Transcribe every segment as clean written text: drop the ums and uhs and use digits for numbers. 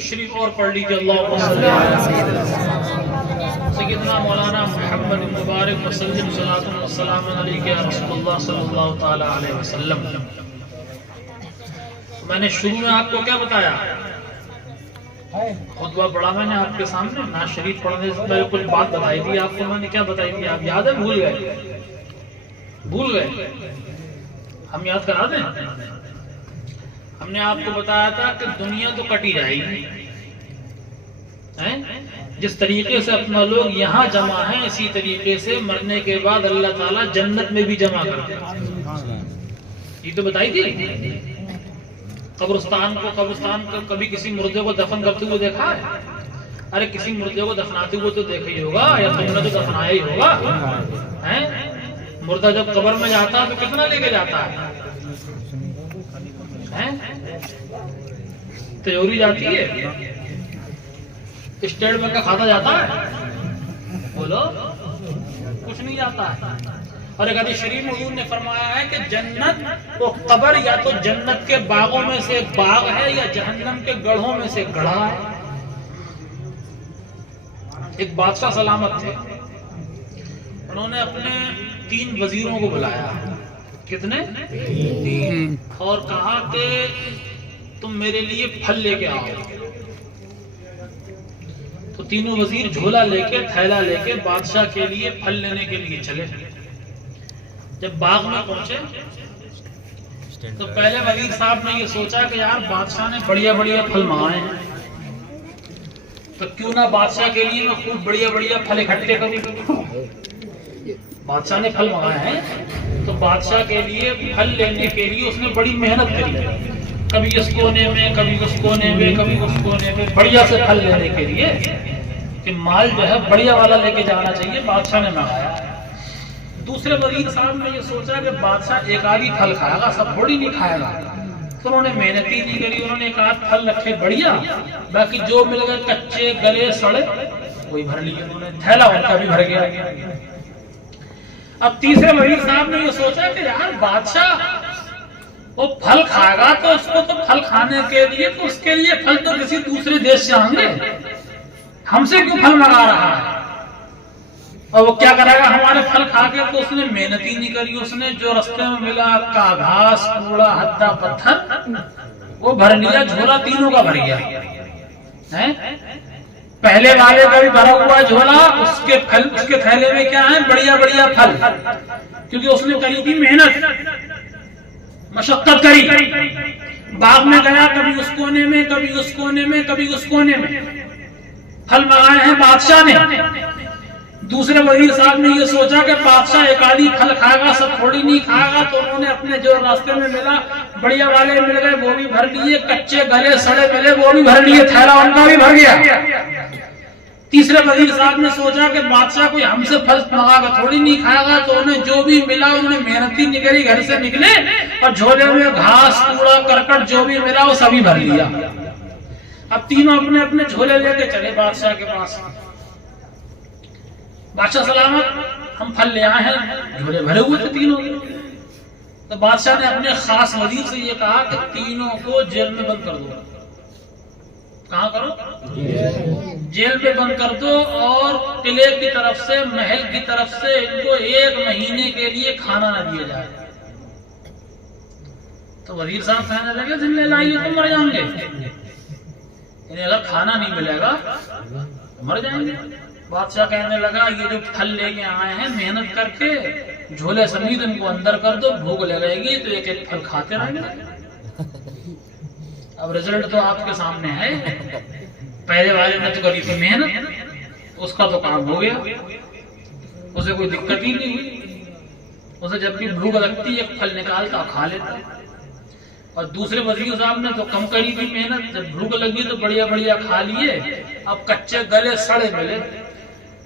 شریف اور پڑھ لیجیے اللہم صلی سیدنا مولانا محمد مبارک وسلم صلاۃ و سلام علیک یا رسول اللہ صلی اللہ تعالی علیہ وسلم۔ میں نے شروع میں آپ کو کیا بتایا؟ خطبہ پڑھا میں نے آپ کے سامنے، نعت شریف پڑھنے سے پہلے کچھ بات بتائی تھی آپ کو، میں نے کیا بتائی تھی؟ آپ یاد ہے؟ بھول گئے؟ ہم یاد کرا دیں؟ ہم نے آپ کو بتایا تھا کہ دنیا تو کٹی جائے گی، جس طریقے سے اپنا لوگ یہاں جمع ہیں اسی طریقے سے مرنے کے بعد اللہ تعالیٰ جنت میں بھی جمع کرتے ہیں۔ یہ تو بتائی تھی۔ قبرستان کو کبھی کسی مردے کو دفن کرتے ہوئے دیکھا ہے؟ ارے کسی مردے کو دفناتے ہوئے تو دیکھا ہی ہوگا، یا تم نے تو دفنایا ہی ہوگا۔ مردہ جب قبر میں جاتا ہے تو کتنا لے کے جاتا ہے؟ تجوری جاتی ہے؟ اسٹیٹ بینک کا کھاتا جاتا ہے؟ بولو، کچھ نہیں جاتا ہے۔ اور ایک حدیث شریف میں حضور نے فرمایا ہے کہ جنت وہ قبر یا تو جنت کے باغوں میں سے ایک باغ ہے یا جہنم کے گڑھوں میں سے ایک گڑھا ہے۔ ایک بادشاہ سلامت تھے، انہوں نے اپنے 3 وزیروں کو بلایا۔ کتنے؟ 3۔ اور کہا کہ تم میرے لیے پھل لے کے آؤ۔ تو تینوں وزیر جھولا لے کے، تھیلا لے کے بادشاہ کے لیے پھل لینے کے لیے چلے۔ جب باغ میں پہنچے تو پہلے وزیر صاحب نے یہ سوچا کہ یار بادشاہ نے بڑھیا بڑھیا پھل منگائے ہیں، تو کیوں نہ بادشاہ کے لیے میں خوب بڑھیا بڑھیا پھل اکٹھے کروں۔ بادشاہ نے پھل منگائے ہیں تو بادشاہ کے لیے پھل لینے کے لیے اس نے بڑی محنت کری، کبھی اس کونے میں، کبھی اس کونے میں، کبھی اس کونے میں، بڑھیا سے پھل لینے کے لیے کہ مال جو ہے بڑھیا والا لے کے جانا چاہیے، بادشاہ نے منگایا۔ دوسرے وزیر صاحب نے یہ سوچا کہ بادشاہ ایک آدھی پھل کھائے گا، سب تھوڑی نہیں کھائے گا، تو انہوں نے محنت ہی نہیں کری، انہوں نے ایک آدھ پھل رکھے بڑھیا، باقی جو مل گئے کچے گلے سڑے وہی بھر لیے، انہوں نے تھیلا ان کا بھی بھر گیا۔ اب تیسرے وزیر صاحب نے یہ سوچا کہ یار بادشاہ وہ پھل کھائے گا تو اس کو تو پھل کھانے کے لیے تو اس کے لیے پھل تو کسی دوسرے دیش سے آئیں گے، ہم سے کیوں پھل منگا رہا ہے؟ اور وہ کیا کرے گا ہمارے پھل کھا کے؟ تو اس نے محنت ہی نہیں کری، اس نے جو رستے میں ملا کا گھاس کوڑا ہتھا پتھر وہ بھر لیا، جھولا تینوں کا بھر گیا۔ پہلے والے کا بھی بھرا ہوا جھولا، اس کے تھیلے میں کیا ہے؟ بڑھیا بڑھیا پھل، کیونکہ اس نے کری تھی محنت، مشقت کری۔ باغ میں گیا، کبھی اس کونے میں، کبھی اس کونے میں، کبھی اس کونے میں پھل منگائے ہیں بادشاہ نے۔ دوسرے وزیر صاحب نے یہ سوچا کہ بادشاہ ایک آدھی پھل کھائے گا، سب تھوڑی نہیں کھائے گا، تو انہوں نے اپنے جو راستے میں ملا بڑھیا والے مل گئے وہ بھی بھر لیے، کچے گلے سڑے ملے وہ بھی بھر لیے، تھیلا ان کا بھی بھر گیا۔ تیسرے وزیر صاحب نے سوچا کہ بادشاہ کوئی ہم سے پھل منگا کر تھوڑی نہیں کھائے گا، تو انہیں جو بھی ملا انہوں نے محنت ہی نکلی، گھر سے نکلے اور جھولے میں گھاس کوڑا کرکٹ جو بھی ملا وہ سبھی بھر لیا۔ اب تینوں اپنے اپنے جھولے لے کے چلے بادشاہ کے پاس۔ بادشاہ سلامت، ہم پھل لے آئے ہیں، جھولے بھرے ہوئے تھے تینوں۔ تو بادشاہ نے اپنے خاص وزیر سے یہ کہا کہ تینوں کو جیل میں بند کر دو۔ کہاں کرو؟ جیل میں بند کر دو، اور قلعے کی طرف سے، محل کی طرف سے ان کو 1 مہینے کے لیے کھانا نہ دیا جائے۔ تو وزیر صاحب کہنے لگے ذمہ لائیے تو مر جائیں گے، انہیں اگر کھانا نہیں ملے گا مر جائیں گے۔ بادشاہ کہنے لگا یہ جو پھل لے کے آئے ہیں محنت کر کے، جھولے سمیت ان کو اندر کر دو، بھوک لگے گی تو ایک ایک پھل کھاتے رہیں گے۔ اب رزلٹ تو آپ کے سامنے ہے، پہلے والے نے تو کری تھی محنت، اس کا تو کام ہو گیا، اسے کوئی دقت ہی نہیں ہوئی، اسے جب بھی بھوک لگتی ایک پھل نکالتا کھا لیتا۔ اور دوسرے وزیر صاحب نے تو کم کری تھی محنت، جب بھوک لگی تو بڑھیا بڑھیا کھا لیے، اب کچے گلے سڑے ملے۔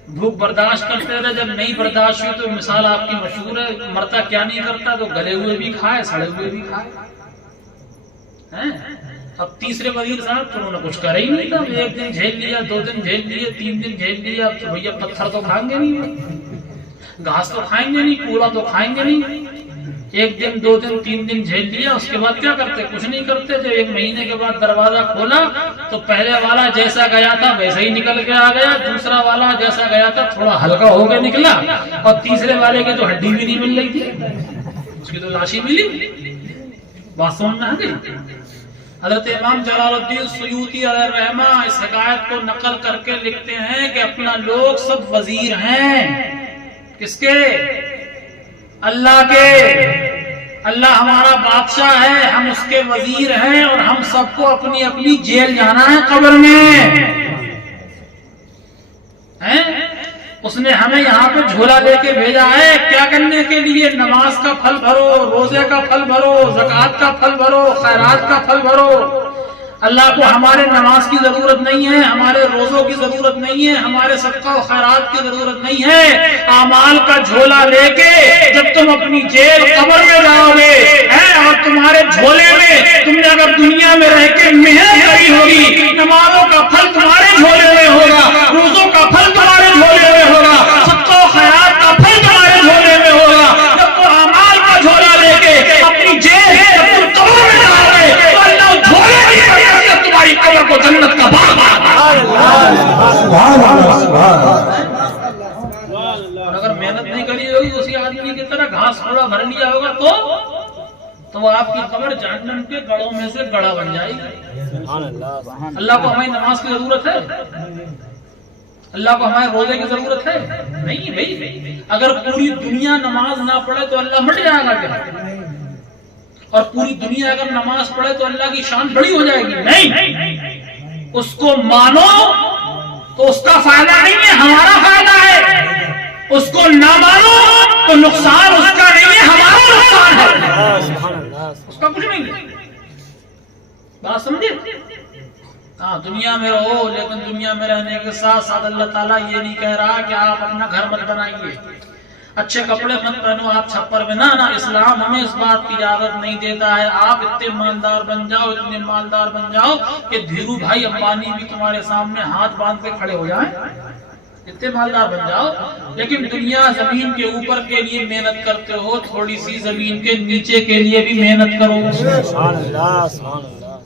بھوک برداشت کرتے رہے، جب نہیں برداشت ہوئی تو مثال آپ کی مشہور ہے، مرتا کیا نہیں کرتا، تو گلے ہوئے بھی کھائے سڑے ہوئے بھی کھائے ہیں۔ اب تیسرے وزیر صاحب تو انہوں نے کچھ کرا ہی نہیں تھا، ایک دن جھیل لیا، 2 دن جھیل لیے، 3 دن جھیل لیا، اب تو بھیا پتھر تو کھائیں گے نہیں، گھاس تو کھائیں گے نہیں، کوڑا تو کھائیں گے نہیں، 1 دن 2 دن 3 دن جھیل لیا، اس کے بعد کیا کرتے، کچھ نہیں کرتے۔ جب 1 مہینے کے بعد دروازہ کھولا تو پہلے والا جیسا گیا تھا ویسا ہی نکل کے آ گیا، دوسرا والا جیسا گیا تھا تھوڑا ہلکا ہو کے نکلا، اور تیسرے والے کے تو ہڈی بھی نہیں مل رہی تھی، اس کی تو لاش ہی ملی۔ بات سمجھ میں آ گئی؟ حضرت امام جلال الدین سیوطی علیہ الرحمہ اس حکایت کو نقل کر کے لکھتے ہیں کہ اپنا لوگ سب وزیر ہیں، کس کے؟ اللہ کے۔ اللہ ہمارا بادشاہ ہے، ہم اس کے وزیر ہیں، اور ہم سب کو اپنی اپنی جیل جانا ہے قبر میں۔ اس نے ہمیں یہاں پہ جھولا لے کے بھیجا ہے، کیا کرنے کے لیے؟ نماز کا پھل بھرو، روزے کا پھل بھرو، زکوٰۃ کا پھل بھرو، خیرات کا پھل بھرو۔ اللہ کو ہمارے نماز کی ضرورت نہیں ہے، ہمارے روزوں کی ضرورت نہیں ہے، ہمارے صدقہ و خیرات کی ضرورت نہیں ہے۔ اعمال کا جھولا لے کے جب تم اپنی جیل قبر میں جاؤ گے، اور تمہارے جھولے میں تم نے اگر دنیا میں رہ کے محنت کری ہوگی، نمازوں کا پھل تمہارے جھولے میں ہوگا، روزوں کا پھل تمہارے جھولے میں ہوگا، صدقہ و خیرات کا پھل تمہارے جھولے میں ہوگا۔ جب تو اعمال کا جھولا لے کے اپنی جیل تم قبر میں جاؤ گے تو اللہ جھولے تمہاری قبر کو جنت کا باغ اور اگر محنت نہیں کری ہوگی اسی آدمی کی طرح گھاس کوڑا بھر لیا ہوگا تو وہ آپ کی قبر جہنم کے گڑھوں میں سے گڑھا بن جائے گی۔ اللہ کو ہماری نماز کی ضرورت ہے؟ اللہ کو ہمارے روزے کی ضرورت ہے؟ نہیں بھائی، اگر پوری دنیا نماز نہ پڑھے تو اللہ مٹ جائے گا کیا؟ اور پوری دنیا اگر نماز پڑھے تو اللہ کی شان بڑی ہو جائے گی؟ نہیں، اس کو مانو تو اس کا فائدہ نہیں ہے، ہمارا فائدہ ہے، اس کو نہ مانو تو نقصان اس کا نہیں ہے، ہمارا نقصان ہے، اس کا کچھ نہیں ہے۔ بات سمجھے؟ ہاں، دنیا میں رہو، لیکن دنیا میں رہنے کے ساتھ ساتھ اللہ تعالیٰ یہ نہیں کہہ رہا کہ آپ اپنا گھر مت بنائیے، اچھے کپڑے مت پہنو آپ چھپر میں، نہ اسلام ہمیں اس بات کی اجازت نہیں دیتا ہے۔ آپ اتنے مالدار بن جاؤ، اتنے مالدار بن جاؤ کہ دھیرو بھائی امبانی بھی تمہارے سامنے ہاتھ باندھ کے کھڑے ہو جائیں، اتنے مالدار بن جاؤ، لیکن دنیا زمین کے اوپر کے لیے محنت کرتے ہو، تھوڑی سی زمین کے نیچے کے لیے بھی محنت کرو۔ سبحان اللہ، سبحان اللہ۔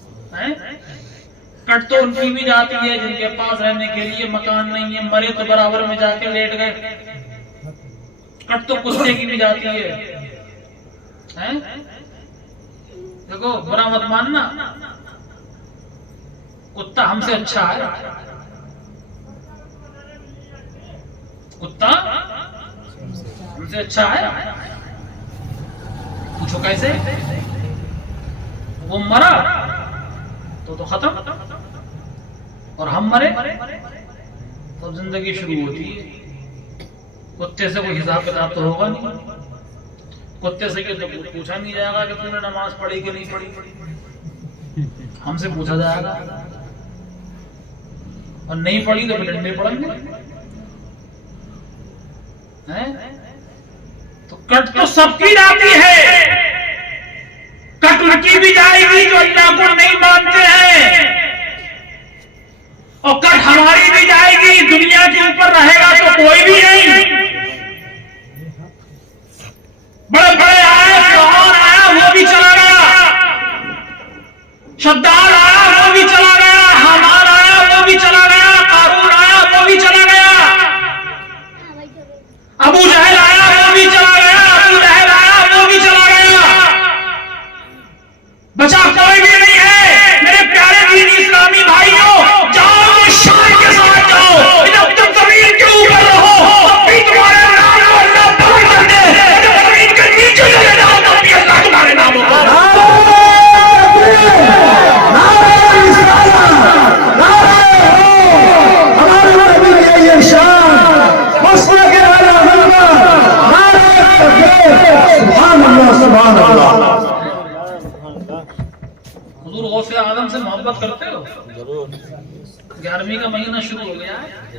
کٹ تو ان کی بھی جاتی ہے جن کے پاس رہنے کے لیے مکان نہیں ہے، مرے تو برابر میں جا کے لیٹ گئے، کٹ تو کتے کی بھی جاتی ہے۔ دیکھو برا مت ماننا، کتا ہم سے اچھا ہے، کتا ہم سے اچھا ہے، پوچھو کیسے؟ وہ مرا تو ختم، اور ہم مرے تو زندگی شروع ہوتی ہے۔ کتے سے کوئی حساب کتاب تو ہوگا نہیں، کتے سے تو پوچھا نہیں جائے گا کہ تم نے نماز پڑھی کہ نہیں پڑھی، ہم سے پوچھا جائے گا، اور نہیں پڑھی تو پھر ڈنڈے پڑیں گے۔ تو کٹ تو سب کی جاتی ہے، کٹ ان کی بھی جائے گی جو اللہ کو نہیں مانتے ہیں، اور کٹ ہماری بھی جائے گی، دنیا کے اوپر رہے گا تو کوئی بھی نہیں۔ بڑے بڑے آئے، فرعون آیا وہ بھی چلا گیا، شداد آیا وہ بھی چلا گیا، حامان آیا وہ بھی چلا گیا، قارون آیا وہ بھی چلا گیا، ابو جہل آیا وہ بھی چلا گیا، ابو لہب آیا وہ بھی چلا گیا، بچا کوئی بھی نہیں ہے۔ میرے پیارے دینی اسلامی بھائیوں، جاؤ شان کے ساتھ جاؤ، جب تک زمین کے اوپر رہو تب بھی تمہارے نام کو اللہ بڑھ کر دے، جب زمین کے نیچے چلے جاؤ تب بھی اللہ تمہارے ناموں کو حضور غوث اعظم سے محبت کرتے ہو؟ ضرور۔ 11ویں کا مہینہ شروع ہو گیا ہے،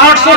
800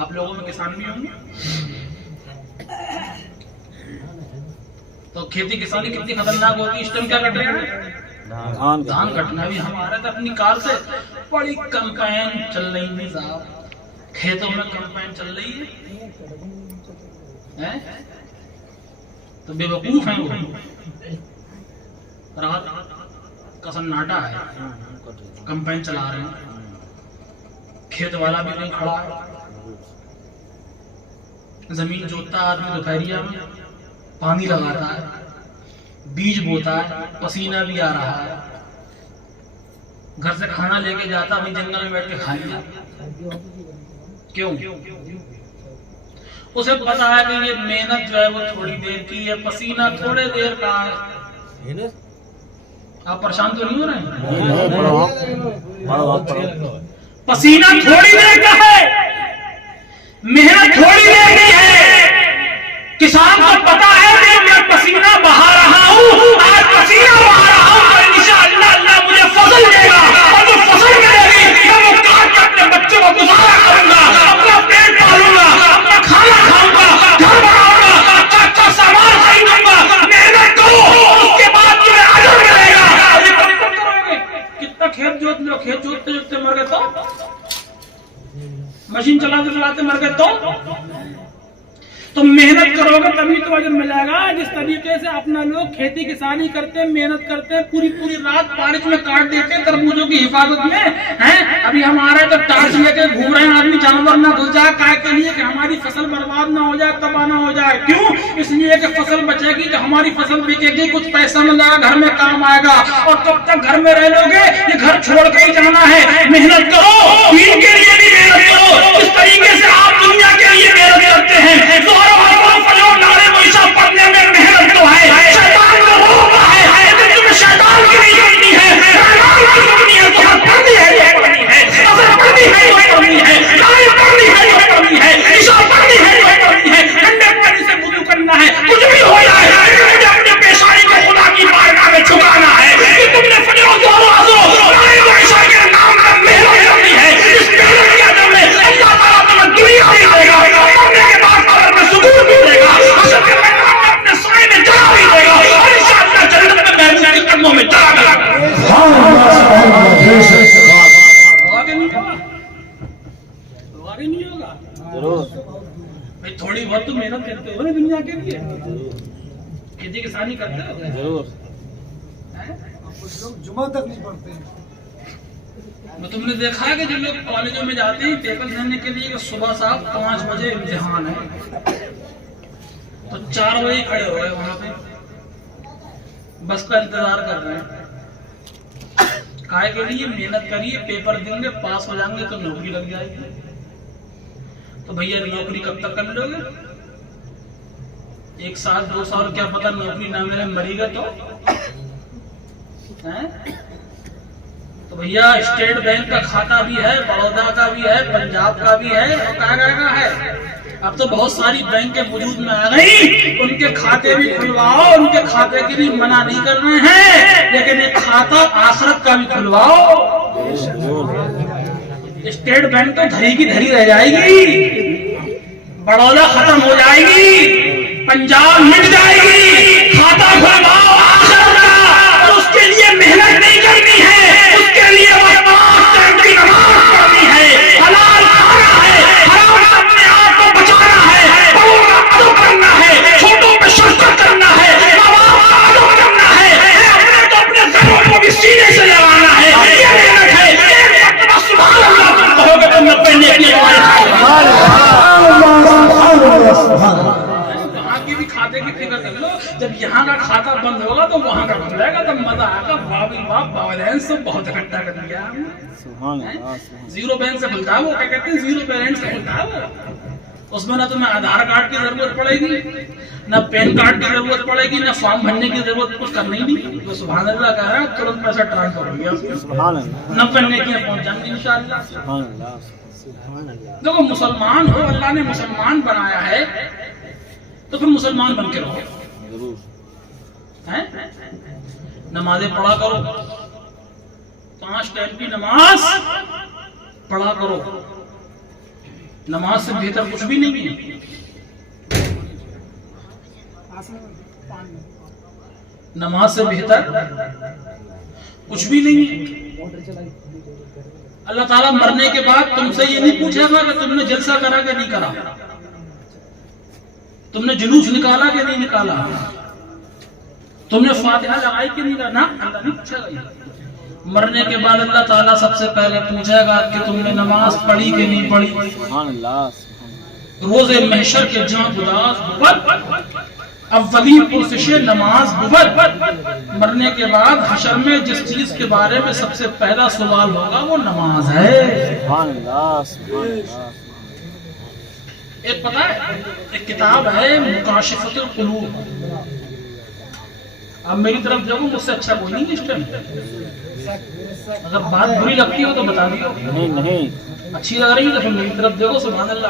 آپ لوگوں میں کسان بھی ہوں گے. تو کھیتی کسانی کتنی خطرناک ہوتی ہے. اس ٹائم کیا کٹ رہے ہیں؟ دھان کٹنا. بھی ہم آ رہے تھے اپنی کار سے, بڑی کمپین چل رہی تھی صاحب, کھیتوں میں کمپین چل رہی ہے. تو بے وقوف ہیں وہ. رات کا سناٹا ہے, کمپین چلا رہے ہیں, کھیت والا بھی نہیں کھڑا ہے, زمین جوتتا آدمی دوپہریا میں, پانی لگاتا ہے, بیج بوتا ہے, پسینہ بھی آ رہا ہے, گھر سے کھانا لے کے جاتا, وہیں جنگل میں بیٹھ کے کھا لیا. کیوں؟ اسے پتا ہے کہ یہ محنت جو ہے وہ تھوڑی دیر کی ہے, پسینہ تھوڑے دیر کا ہے. آپ پریشان تو نہیں ہو رہے ہیں؟ پسینہ تھوڑی دیر کا ہے, محنت تھوڑی دیر کی ہے. کسان کو پتا ہے کہ میں پسینہ بہا رہا ہوں, آج پسینہ بہا رہا ہوں, انشاءاللہ اللہ مجھے فصل دے گا, اور جو فصل ملے گی میں وہ کاٹ کے اپنے بچوں کو گزارا کروں گا, اپنا پیٹ پالوں گا, اپنا کھانا کھاؤں گا, گھر بناؤں گا, اچھا اچھا سامان خریدوں گا. محنت کرو, اس کے بعد تمہیں اجر ملے گا. کتنا کھیت جوت لو, کھیت جوتتے جوتتے مر گئے تو, مشین چلاتے چلاتے مر گئے تو محنت کرو گے تبھی تو اجر ملے گا. جس طریقے سے اپنا لوگ کھیتی کسانی کرتے ہیں, محنت کرتے ہیں, پوری پوری رات بارش میں کاٹ دیتے ہیں تربوزوں کی حفاظت میں ہیں. ابھی ہم آ رہے ہیں تو ٹارچ لے کے گھوم رہے ہیں, آدمی جانور نہ گھس جائے, کائے کے لیے کہ ہماری فصل برباد نہ ہو جائے, تباہ نہ ہو جائے. کیوں؟ اس لیے کہ فصل بچے گی تو ہماری فصل بکے گی, کچھ پیسہ ملے گا, گھر میں کام آئے گا. اور کب تک گھر میں رہ لو گے, یہ گھر چھوڑ کے ہی جانا ہے. محنت کرو, دین کے لیے بھی محنت کرو, جس طریقے سے آپ دنیا کے لیے محنت کرتے ہیں. پڑھنے میں محنت تو ہے, شیطان کو روکنا ہے, لیکن تمہیں شیطان کی نہیں کرنی ہے, شیطان کی کرنی ہے تو ہم پڑھنی ہے, یہ پڑھنی ہے, اصل پڑھنی ہے, یہ پڑھنی ہے, دائی پڑھنی ہے, یہ پڑھنی ہے, عشاء پڑھنی ہے, یہ پڑھنی ہے, ٹھنڈے پانی سے وضو کرنا ہے, کچھ بھی ہو جائے مجھے اپنے پیشانی کو خدا کی بارگاہ میں چھکانا ہے. کہ تم نے فجر و ظہر و عصر دائی و عشاء کے نام پر محنت کرنی ہے. اس محنت کے اجر میں اللہ تعالیٰ تمہیں دنیا بھی دے گا, مرنے کے بعد قبر میں سکون بھی دے گا, حشر کے تھوڑی بہت تو محنت کرتے ہو نا دنیا کے لیے, کھیتی کسانی کرتے ہو ضرور. جمعہ تک نہیں پڑھتے ہیں. تم نے دیکھا ہے کہ جو لوگ کالجوں میں جاتے ہیں پیپر دینے کے لیے, صبح صاحب 5 بجے امتحان ہے تو 4 بجے کھڑے ہو گئے وہاں پہ, بس کا انتظار کر رہے ہیں. کائے کے لیے محنت کریے, پیپر دیں گے, پاس ہو جائیں گے تو نوکری لگ جائے گی. تو بھیا نوکری کب تک کر لو گے؟ 1 سال 2 سال, کیا پتا نوکری نہ ملے, مری گا تو بھیا اسٹیٹ بینک کا کھاتا بھی ہے, بڑودا کا بھی ہے, پنجاب کا بھی ہے, اور کہاں کا ہے. اب تو بہت ساری بینکیں وجود میں آ گئی, ان کے کھاتے بھی کھلواؤ, ان کے کھاتے کی بھی منع نہیں کر رہے ہیں, لیکن ایک کھاتا آخرت کا بھی کھلواؤ. اسٹیٹ بینک تو دھری کی دھری رہ جائے گی, بڑودا ختم ہو جائے گی, پنجاب مٹ جائے گی, کھاتا کھلواؤ آخرت کا. اور اس کے لیے محنت نہیں کرنی ہے, اس کے لیے پانچ ٹائم کی نماز پڑھنی ہے, حلال کھانا ہے, حرام سے اپنے آپ کو بچانا ہے, بڑوں کا ادب کرنا ہے, چھوٹوں پہ شفقت کرنا ہے, ماں باپ کا ادب کرنا ہے, اپنے تو اپنے گھروں کو بھی سینے سے لگانا ہے. یہ محنت ہے. ایک مرتبہ سبحان اللہ تم کہو گے تو 90 نیکی وہاں کی بھی کھاتے کی فکر کر لو. جب یہاں کا کھاتا بند ہوگا تو وہاں کا کھلے گا, تب مزہ آئے گا. باپ والدین سے بہت اکٹھا کر دیا, زیرو بینک سے کھلتا ہے وہ, کیا کہتے ہیں زیرو بیلنس سے کھلتا ہے وہ. اس میں نہ تمہیں آدھار کارڈ کی ضرورت پڑے گی, نہ پین کارڈ کی ضرورت پڑے گی, نہ فارم بھرنے کی ضرورت, کچھ کرنا ہی نہیں. تو سبحان اللہ کہہ رہا ہے, ترنت پیسہ ٹرانسفر ہو گیا, 90 نیکیاں پہنچ جائیں گی انشاءاللہ. دیکھو مسلمان ہو, اللہ نے مسلمان بنایا ہے تو پھر مسلمان بن کے رہو. نمازیں پڑھا کرو, 5 ٹائم کی نماز پڑھا کرو, نماز سے بہتر کچھ بھی نہیں ہے. نماز سے بہتر کچھ بھی نہیں ہے. اللہ تعالیٰ مرنے کے بعد تم سے یہ نہیں پوچھے گا کہ تم نے جلسہ کرا کہ نہیں کرا, تم نے جلوس نکالا کہ نہیں نکالا, تم نے فاتحہ لگائی کہ نہیں لگائی. اللہ نہیں پوچھے گا. مرنے کے بعد اللہ تعالیٰ سب سے پہلے پوچھے گا کہ تم نے نماز پڑھی کہ نہیں پڑھی. روز محشر کے جہاں گداز بود اولین پرسش نماز بود. مرنے کے بعد حشر میں جس چیز کے بارے میں سب سے پہلا سوال ہوگا وہ نماز ہے. ایک پتہ ہے, ایک کتاب ہے مکاشفۃ القلوب. اب میری طرف دیکھو, مجھ سے اچھا کوئی نہیں اس ٹائم. اگر بات بری لگتی ہو تو بتا دیو, نہیں اچھی لگ رہی ہے تو پھر میری طرف دیکھو. سبحان اللہ,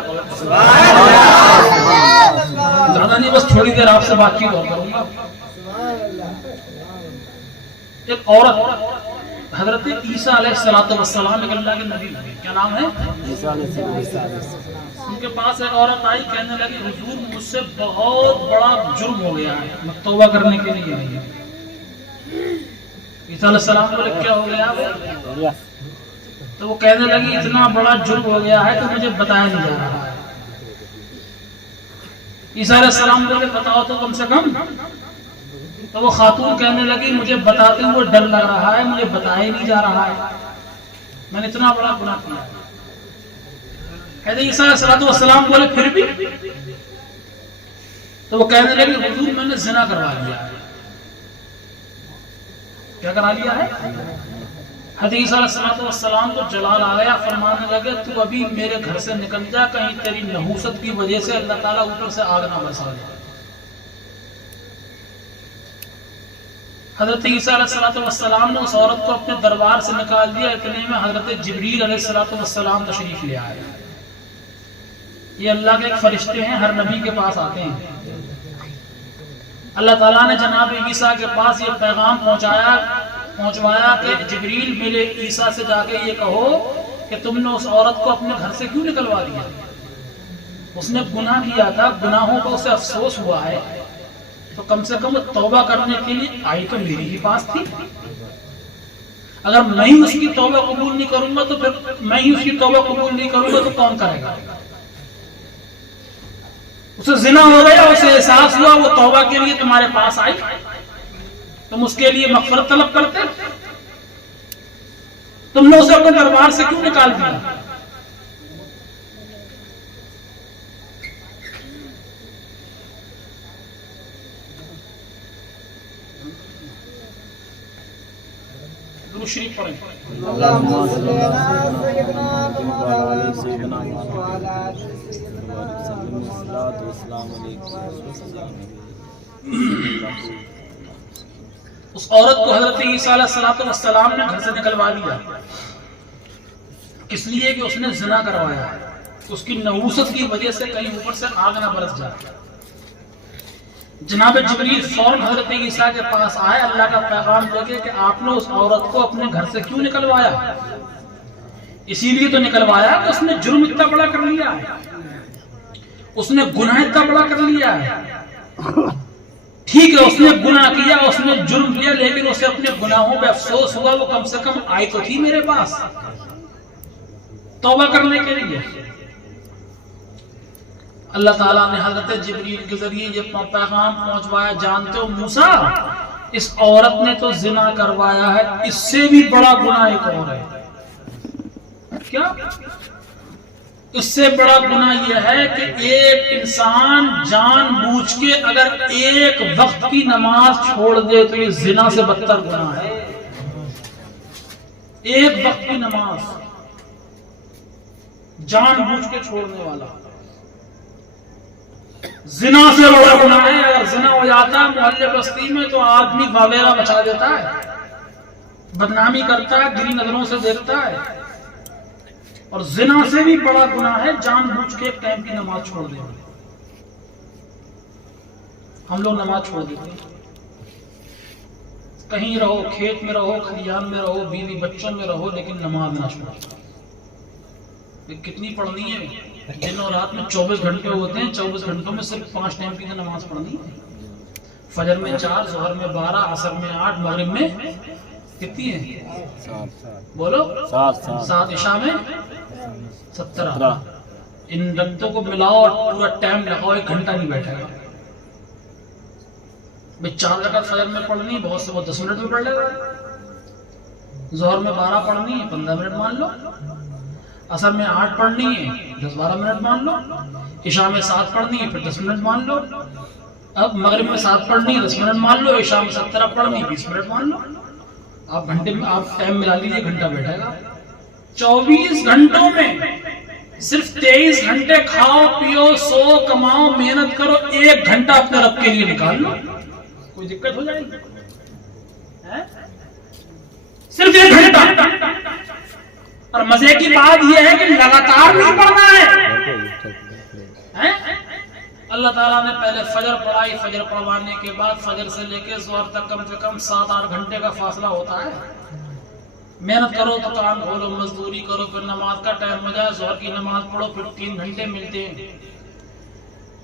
زیادہ نہیں, بس تھوڑی دیر آپ سے بات چیت اور کروں گا. ایک عورت حضرت عیسیٰ علیہ السلام ایک اللہ کے نبی, کیا نام ہے, ان کے پاس ایک عورت آئی, کہنے لگی حضور مجھ سے بہت بڑا جرم ہو گیا ہے, میں توبہ کرنے کے لیے آئی ہوں. عیسیٰ علیہ السلام بولے کیا ہو گیا؟ تو وہ کہنے لگی اتنا بڑا جرم ہو گیا ہے کہ مجھے بتایا نہیں جا رہا ہے. عیسیٰ علیہ السلام بولے بتاؤ تو کم سے کم. تو وہ خاتون کہنے لگی مجھے بتاتے ہوئے ڈر لگ رہا ہے, مجھے بتایا نہیں جا رہا ہے, میں نے اتنا بڑا گناہ کیا. کہتے عیسیٰ علیہ السلام بولے پھر بھی؟ تو وہ کہنے لگی حضور میں نے زنا کروا لیا ہے. کیا کرا لیا ہے؟ حضرت عیسیٰ علیہ السلام کو جلال آ گیا, فرمانے لگے تو ابھی میرے گھر سے نکل جا, کہیں تیری نحوست کی وجہ سے اللہ تعالیٰ اوپر سے آگ نہ برسا دے. حضرت عیسیٰ علیہ السلام نے اس عورت کو اپنے دربار سے نکال دیا. اتنے میں حضرت جبریل علیہ السلام تشریف لے آئے. یہ اللہ کے ایک فرشتے ہیں, ہر نبی کے پاس آتے ہیں. اللہ تعالیٰ نے جناب عیسیٰ کے پاس یہ پیغام پہنچوایا کہ جبریل میرے عیسیٰ سے جا کے یہ کہو کہ تم نے اس عورت کو اپنے گھر سے کیوں نکلوا دیا. اس نے گناہ کیا تھا, گناہوں کو اسے افسوس ہوا ہے, تو کم سے کم توبہ کرنے کے لیے آئی تو میری ہی پاس تھی. اگر میں ہی اس کی توبہ قبول نہیں کروں گا تو پھر میں ہی اس کی توبہ قبول نہیں کروں گا تو کون کرے گا. اسے زنا ہو گیا, اسے احساس ہوا, وہ توبہ کے لیے تمہارے پاس آئی, تم اس کے لیے مغفرت طلب کرتے, تم نے اسے اپنے دربار سے کیوں نکال دیا. درود شریف پڑھیں. اللهم صل على سيدنا محمد وعلى آل اس عورت کو حضرت عیسیٰ علیہ السلام نے گھر سے نکلوا دیا. کس لیے کہ اس نے زنا کروایا ہے, اس کی نحوست کی وجہ سے کہیں اوپر سے آگ نہ برس جائے. جناب جبریل فوراً حضرت عیسیٰ کے پاس آئے, اللہ کا پیغام لے کے کہ آپ نے اس عورت کو اپنے گھر سے کیوں نکلوایا. اسی لیے تو نکلوایا کہ اس نے جرم اتنا بڑا کر لیا ہے, اس نے گناہ اتنا بڑا کر لیا ہے. ٹھیک ہے اس نے گناہ کیا, اس نے جرم کیا, لیکن اسے اپنے گناہوں پہ افسوس ہوا, وہ کم سے کم آئی تو تھی میرے پاس توبہ کرنے کے لیے. اللہ تعالیٰ نے حضرت جبریل کے ذریعے یہ پیغام پہنچوایا, جانتے ہو موسیٰ اس عورت نے تو زنا کروایا ہے, اس سے بھی بڑا گناہ ایک اور ہے. کیا؟ اس سے بڑا گناہ یہ ہے کہ ایک انسان جان بوجھ کے اگر ایک وقت کی نماز چھوڑ دے تو یہ زنا سے بدتر گناہ ہے. ایک وقت کی نماز جان بوجھ کے چھوڑنے والا زنا سے بڑا گناہ ہے. اگر زنا ہو جاتا ہے محلے بستی میں تو آدمی واویلا مچا دیتا ہے, بدنامی کرتا ہے, گری نظروں سے دیکھتا ہے. اور زنا سے بھی بڑا گناہ ہے جان بوجھ کے ایک ٹائم کی نماز چھوڑ دینا. ہم لوگ نماز چھوڑ دیتے ہیں, کہیں رہو, کھیت میں رہو, کھلیان میں رہو, بیوی بچوں میں رہو, لیکن نماز نہ چھوڑو. کتنی پڑھنی ہے, دن اور رات میں 24 گھنٹے ہوتے ہیں، 24 گھنٹوں میں صرف 5 ٹائم کی نماز پڑھنی ہے۔ فجر میں 4، ظہر میں 12، عصر میں 8، مغرب میں کتنی ہے؟ 7 بولو، 7، عشاء میں 17۔ ان رکعتوں کو ملاؤ اور پورا ٹائم لگاؤ، 1 گھنٹہ نہیں بیٹھے گا بھئی۔ 4 رکعت فجر میں پڑھنی، بہت سے وہ 10 منٹ میں پڑھ لے گا۔ ظہر میں 12 پڑھنی ہے، 15 منٹ مان لو۔ عصر میں 8 پڑھنی ہے، 10-12 منٹ مان لو۔ عشاء میں 7 پڑھنی ہے، پھر 10 منٹ مان لو۔ اب مغرب میں 7 پڑھنی ہے، 10 منٹ مان لو۔ عشاء میں 17 پڑھنی ہے، 20 منٹ مان لو۔ آپ گھنٹے میں آپ ٹائم ملا لیجیے، گھنٹہ بیٹھے گا۔ 24 گھنٹوں میں صرف 23 گھنٹے کھاؤ پیو سو کماؤ محنت کرو، 1 گھنٹہ اپنے رب کے لیے نکال لو، کوئی دقت ہو جائے گی؟ صرف 1 گھنٹہ۔ اور مزے کی بات یہ ہے کہ لگاتار نہیں پڑھنا ہے۔ اللہ تعالیٰ نے پہلے فجر پڑھائی، فجر پڑھوانے کے بعد فجر سے لے کے ظہر تک کم سے کم 7-8 گھنٹے کا فاصلہ ہوتا ہے۔ محنت کرو، دکان کھولو، مزدوری کرو، پھر نماز کا ٹائم ہو جائے، ظہر کی نماز پڑھو، پھر 3 گھنٹے ملتے ہیں۔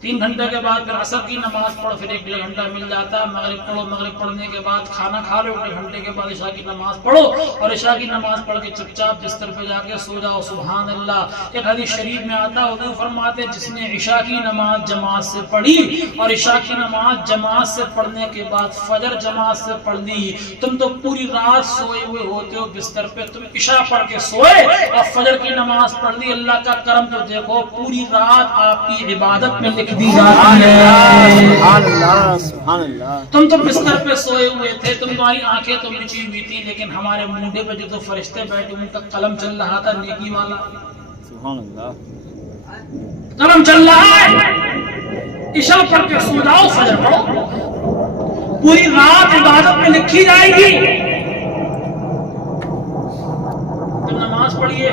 3 گھنٹے کے بعد پھر عصر کی نماز پڑھو، پھر 1-1.5 گھنٹہ مل جاتا ہے۔ مغرب پڑھو، مغرب پڑھنے کے بعد کھانا کھا لو، 1 گھنٹے کے بعد عشاء کی نماز پڑھو، اور عشاء کی نماز پڑھ کے چپ چاپ بستر پہ جا کے سو جاؤ۔ سبحان اللہ۔ ایک حدیث شریف میں آتا ہے، حضور فرماتے جس نے عشاء کی نماز جماعت سے پڑھی اور عشاء کی نماز جماعت سے پڑھنے کے بعد فجر جماعت سے پڑھ لی، تم تو پوری رات سوئے ہوئے ہوتے ہو بستر پہ، تم عشاء پڑھ کے سوئے اور فجر کی نماز پڑھ لی، اللہ کا کرم تو دیکھو، پوری رات آپ کی عبادت میں لکھ دی جاتی ہے۔ تم تو بستر پہ سوئے ہوئے تھے، تمہاری آنکھیں تو مچی ہوئی تھی، لیکن ہمارے منڈے پہ جو تو فرشتے بیٹھے ان کا قلم چل رہا تھا نیکی والا، قلم چل رہا ہے۔ عشاء پڑھ کے سو جاؤ، فجر پڑھو، پوری رات عبادت میں لکھی جائے گی۔ تم نماز پڑھیے،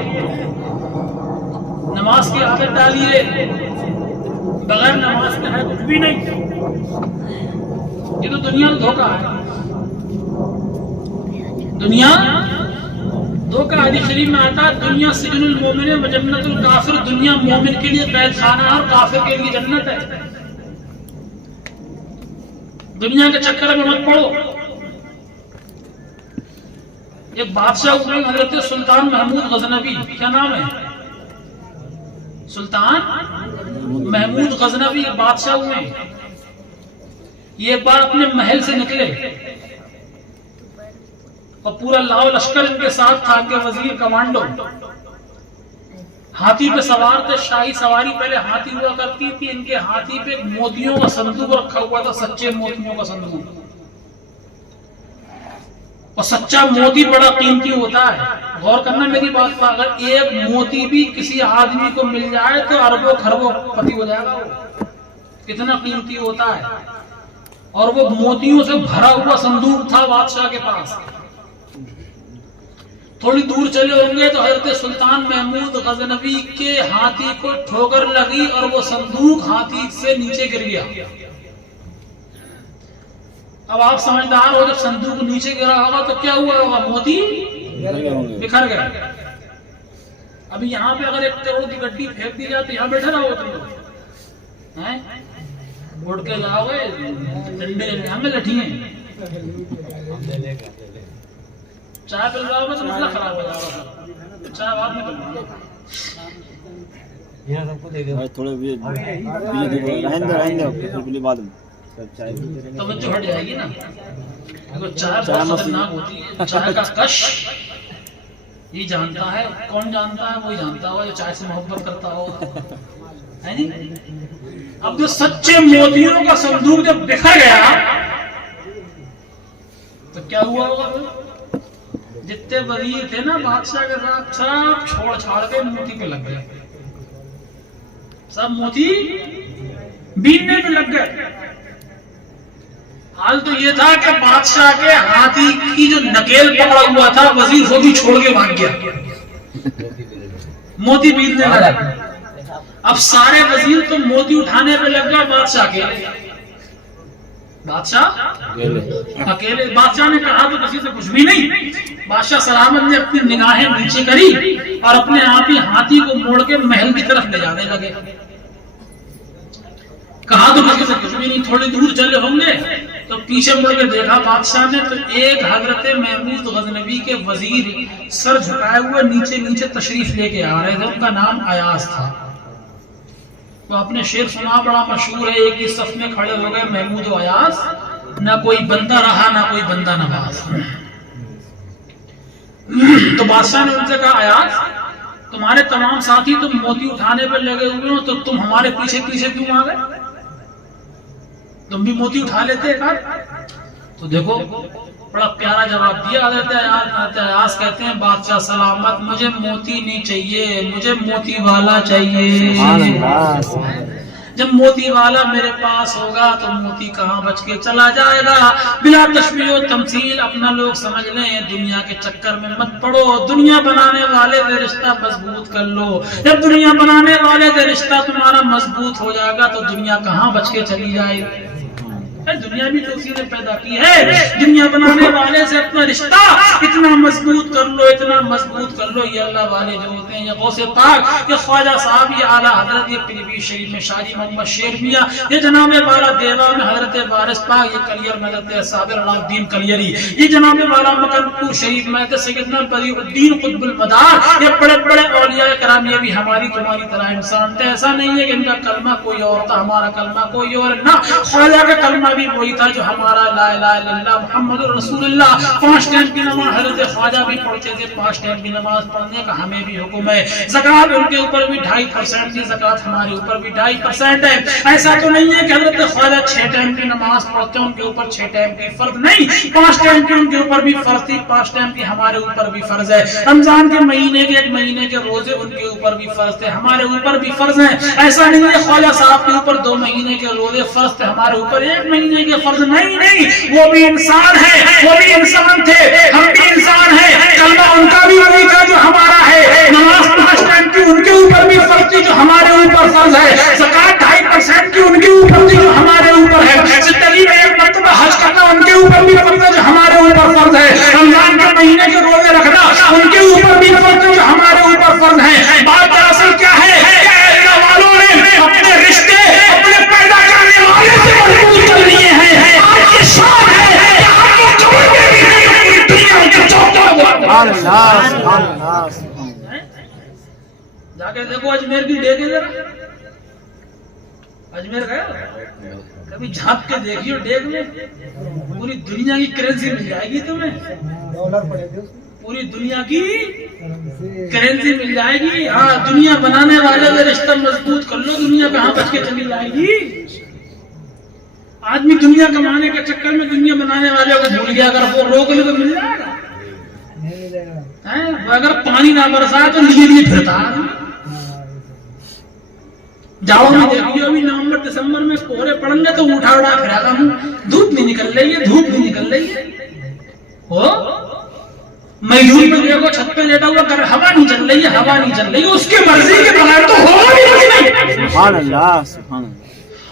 نماز کی عادت ڈالیے، بغیر نماز کے ہے کچھ بھی نہیں۔ یہ تو دنیا کا دھوکہ ہے، دنیا دھوکہ۔ حدیث شریف میں آتا ہے دنیا سجن المومن و جنت الکافر، دنیا مومن کے لیے قید خانہ اور کافر کے لیے جنت ہے۔ دنیا کے چکر میں مت پڑو۔ ایک بادشاہ ہوئے حضرت سلطان محمود غزنوی، کیا نام ہے؟ سلطان محمود غزنوی بادشاہ ہوئے۔ یہ ایک بار اپنے محل سے نکلے اور پورا لاؤ لشکر ان کے ساتھ تھا، کہ وزیر کمانڈو ہاتھی پہ سوار تھے۔ شاہی سواری پہلے ہاتھی ہوا کرتی تھی، ان کے ہاتھی پہ موتیوں کا صندوق رکھا ہوا تھا، سچے موتیوں کا صندوق، اور سچا موتی بڑا قیمتی ہوتا ہے۔ غور کرنا میری بات پر، اگر 1 موتی بھی کسی آدمی کو مل جائے تو اربوں خربوں پتی ہو جائے گا، کتنا قیمتی ہوتا ہے۔ اور وہ موتیوں سے بھرا ہوا صندوق تھا بادشاہ کے پاس۔ تھوڑی دور چلے ہوں گے تو حضرت سلطان محمود غزنوی کے ہاتھی کو ٹھوکر لگی اور وہ صندوق ہاتھی سے نیچے گر گیا۔ اب آپ سمجھدار ہو، جب صندوق نیچے گرا ہوگا تو کیا ہوا ہوگا؟ موتی بکھر گئے۔ ابھی یہاں پہ اگر 1 کروڑ کی گڈی پھینک دی جائے تو یہاں بیٹھے رہو تم لوگ، اٹھ کے جاؤ گے ڈنڈے ہمیں لٹھیے، چائے پل جاؤ گے تو مسئلہ خراب ہو جائے گا، چائے بعد میں پلوانا۔ توجہ ہٹ جائے گی نا، چائے بہت خطرناک ہوتی ہے۔ چائے کا کش یہ جانتا ہے، کون جانتا ہے؟ وہی جانتا ہو جو چائے سے محبت کرتا ہو، ہے نہیں؟ اب جو سچے موتیوں کا صندوق جب بکھر گیا تو کیا ہوا ہوگا؟ جتنے وزیر تھے نا بادشاہ کے ساتھ، سب چھوڑ چھاڑ کے موتی پہ لگ گئے، سب موتی بیننے پہ لگ گئے۔ حال تو یہ تھا کہ بادشاہ کے ہاتھی کی جو نکیل پکڑا ہوا تھا، وزیر وہ بھی چھوڑ کے بھاگ گیا، موتی بیننے لگا۔ اب سارے وزیر تو موتی اٹھانے پہ لگ گئے بادشاہ کے، بادشاہ اکیلے، بادشاہ نے کہا تو کسی سے کچھ بھی نہیں. بادشاہ سلامت نے اپنی نگاہیں نیچے کری اور اپنے آپ ہی ہاتھی کو موڑ کے محل کی طرف لے جانے لگے. کہا تو کسی سے کچھ بھی نہیں. تھوڑی دور چلے ہوں گے تو پیچھے مڑ کے دیکھا بادشاہ نے تو ایک حضرت محمود غزنوی کے وزیر سر جھکائے ہوئے نیچے نیچے تشریف لے کے آ رہے تھے. ان کا نام ایاز تھا. وہ اپنے شعر سنا بڑا مشہور ہے. ایک ہی صف میں کھڑے ہو گئے محمود و ایاز، نہ کوئی بندہ رہا نہ کوئی بندہ نواز. تو بادشاہ نے ان سے کہا ایاز تمہارے تمام ساتھی تم موتی اٹھانے پہ لگے ہوئے ہو تو تم ہمارے پیچھے پیچھے کیوں آ گئے؟ تم بھی موتی اٹھا لیتے ایک. تو دیکھو بڑا پیارا جواب دیا حضرت ایاز. کہتے ہیں بادشاہ سلامت مجھے موتی نہیں چاہیے، مجھے موتی والا چاہیے. جب موتی والا میرے پاس ہوگا تو موتی کہاں بچ کے چلا جائے گا. بلا تشبیہ و تمثیل اپنا لوگ سمجھ لیں، دنیا کے چکر میں مت پڑو. دنیا بنانے والے سے رشتہ مضبوط کر لو. جب دنیا بنانے والے سے رشتہ تمہارا مضبوط ہو جائے گا تو دنیا کہاں بچ کے چلی جائے گی. دنیا بھی تو اسی نے پیدا کی ہے. دنیا بنانے والے سے اپنا رشتہ اتنا مضبوط کر لو، اتنا مضبوط کر لو. یہ اللہ والے جو ہوتے ہیں، یہ غوث پاک، یہ خواجہ صاحب، یہ اعلیٰ حضرت، یہ پیر پیر شریف میں شاہی محمد شیر میاں، یہ جناب والا دیوا میں حضرت وارث پاک، یہ کلیر میں حضرت صابر علام الدین کلیری، یہ جناب والا مکن پور شریف میں سیدنا بدیع الدین قطب المدار، یہ بڑے بڑے اولیاء کرام، یہ بھی ہماری تمہاری طرح انسان تھے. ایسا نہیں ہے کہ ان کا کلمہ کوئی اور تھا، ہمارا کلمہ کوئی اور. نہ، خواجہ کا کلمہ بھی وہی تھا جو ہمارا لا الہ الا اللہ محمد رسول اللہ. 5 ٹائم کی نماز حضرت خواجہ بھی پڑھتے تھے. 5 ٹائم کی نماز پڑھنے کا ہمیں بھی حکم ہے. زکات ان کے اوپر بھی 2.5% کی زکات ہمارے اوپر بھی 2.5% ہے. ایسا تو نہیں ہے کہ حضرت خواجہ 6 ٹائم کی نماز پڑھتے ہیں ان کے اوپر 6 ٹائم کی فرض نہیں. 5 ٹائم کی ان کے اوپر بھی فرض تھی. 5 ٹائم کی ہمارے اوپر بھی فرض ہے. رمضان کے مہینے کے 1 مہینے کے روزے ان کے اوپر بھی فرض تھے، ہمارے اوپر بھی فرض ہیں. ایسا نہیں ہے خواجہ صاحب کے اوپر 2 مہینے کے روزے فرض تھے، ہمارے اوپر 1 مہینے کے فرض نہیں. وہ بھی انسان ہے، وہ بھی انسان تھے، ہم بھی انسان ہیں. کلمہ ان کا بھی وہی تھا جو ہمارا ہے. نماز 5 ٹائم کی ان کے اوپر بھی فرض تھی جو ہمارے اوپر فرض ہے. زکات 2.5% کی ان کے اوپر تھی جو ہمارے اوپر ہے. زندگی میں 1 مرتبہ حج کرنا ان کے اوپر بھی فرض ہے جو ہمارے اوپر فرض ہے. رمضان کے مہینے کے روزے رکھنا ان کے اوپر بھی فرض ہے جو ہمارے اوپر فرض ہے. بات دراصل کیا ہے کہ اللہ والوں نے اپنے رشتے اپنے پیدا کرنے والے سے مضبوط کر لیے ہیں. جا کے دیکھو اجمیر کی ڈیگ ہے. اجمیر گئے کبھی جھانک کے دیکھیے ڈیگ میں پوری دنیا کی کرنسی مل جائے گی تمہیں. پوری دنیا کی کرنسی مل جائے گی. ہاں، دنیا بنانے والے کا رشتہ مضبوط کر لو، دنیا کہاں بچ کے چلی جائے گی. آدمی دنیا کمانے کے چکر میں دنیا بنانے والے کو بھول گیا. اگر وہ روک لے تو مل جائے گا. اگر پانی نہ برسائے تو لیے لیے پھرتا. جاؤ میں دیکھیے ابھی نومبر دسمبر میں کوہرے پڑیں گے تو اٹھا اٹھا پھرا گا ہوں. دھوپ نہیں نکل رہی ہے، دھوپ نہیں نکل رہی ہے. ہو میدان میں دیکھو چھت پہ لیٹا ہوا کر، ہوا نہیں چل رہی ہے، ہوا نہیں چل رہی ہے. اس کی مرضی کے بغیر تو ہوا نہیں. سبحان اللہ، سبحان اللہ.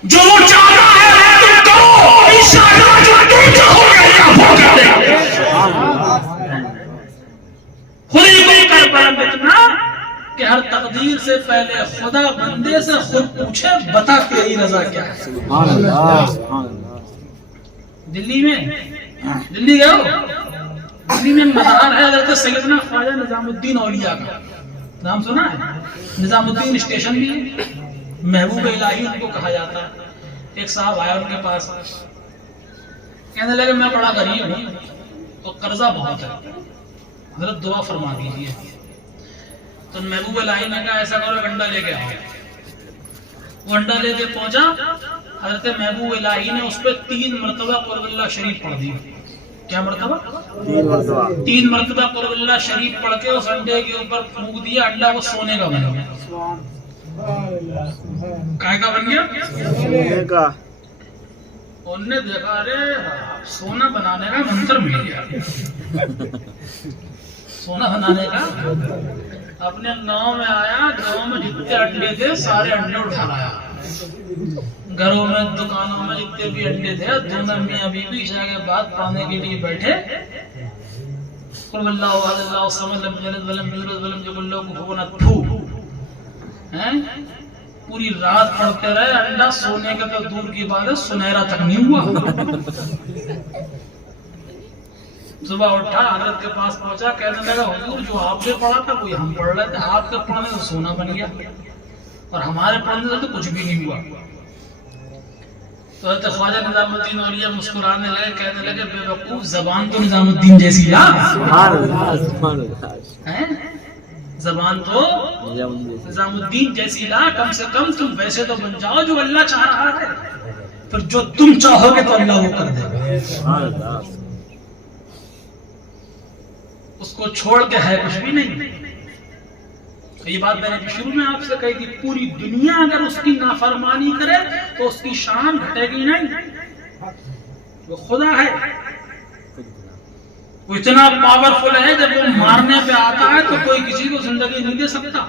جو وہ چاہتا ہے تم کرو، انشاءاللہ جو تم چاہو گے اللہ وہ کر دے گا. خود ہی کوئی کر پائے اتنا کہ ہر تقدیر سے پہلے خدا بندے سے خود پوچھے بتا تیری رضا کیا ہے. سبحان اللہ، سبحان اللہ. دلی میں دلی گئے ہو؟ دلی میں مزار ہے حضرت سیدنا خواجہ نظام الدین اولیاء کا. نام سنا ہے؟ نظام الدین اسٹیشن بھی ہے، محبوب الہی ان کو کہا جاتا ہے. ایک صاحب آیا ان کے پاس، کہنے لگے میں بڑا غریب ہوں تو قرضہ بہت ہے، حضرت دعا فرما دیجیے. تو محبوب الہی نے کہا ایسا کرو ونڈا لے کے آؤ. ونڈا لے کے پہنچا، حضرت محبوب الہی نے اس پہ 3 مرتبہ قرب اللہ شریف پڑھ دی. کیا مرتبہ؟ 3 مرتبہ قرب اللہ شریف پڑھ کے اس انڈے کے اوپر پھونک دیا. انڈا وہ سونے کا بن گیا. کائے کا بن گیا؟ سونے کا. انہوں نے دیکھا ارے سونا بنانے کا منتر مل گیا. سونا بنانے کا. اپنے گاؤں میں آیا، گاؤں میں جتنے انڈے تھے سارے انڈے اٹھا لایا. گھروں میں دکانوں میں جتنے بھی اڈے تھے دونوں میاں بیوی عشاء کے بعد پڑھنے کے لیے بیٹھے قل اللہ احد اللہ الصمد لم یلد ولم یولد ولم یکن له کفوا احد پوری رات پڑھتے رہے انڈا سونے کا تو دور کی بات ہے سنہرا تک نہیں ہوا. صبح اٹھا حضرت کے پاس پہنچا کہنے لگا حضور جو آپ نے پڑھا تھا کوئی ہم پڑھ رہے تھے آپ کے پڑھنے سے سونا بن گیا اور ہمارے پڑھنے سے تو کچھ بھی نہیں ہوا. تو حضرت خواجہ نظام الدین اولیاء مسکرانے لگے کہنے لگے بے وقوف زبان تو نظام الدین جیسی لا زبان تو نظام الدین جیسی لا کم سے کم تم ویسے تو بن جاؤ جو اللہ چاہ رہا ہے پھر جو تم چاہو گے تو اللہ وہ کر دے گا. اس کو چھوڑ کے ہے کچھ بھی نہیں. یہ بات میں نے شروع میں آپ سے کہی تھی پوری دنیا اگر اس کی نافرمانی کرے تو اس کی شان گھٹے گی نہیں. وہ خدا ہے وہ اتنا پاورفل ہے جب وہ مارنے پہ آتا ہے تو کوئی کسی کو زندگی نہیں دے سکتا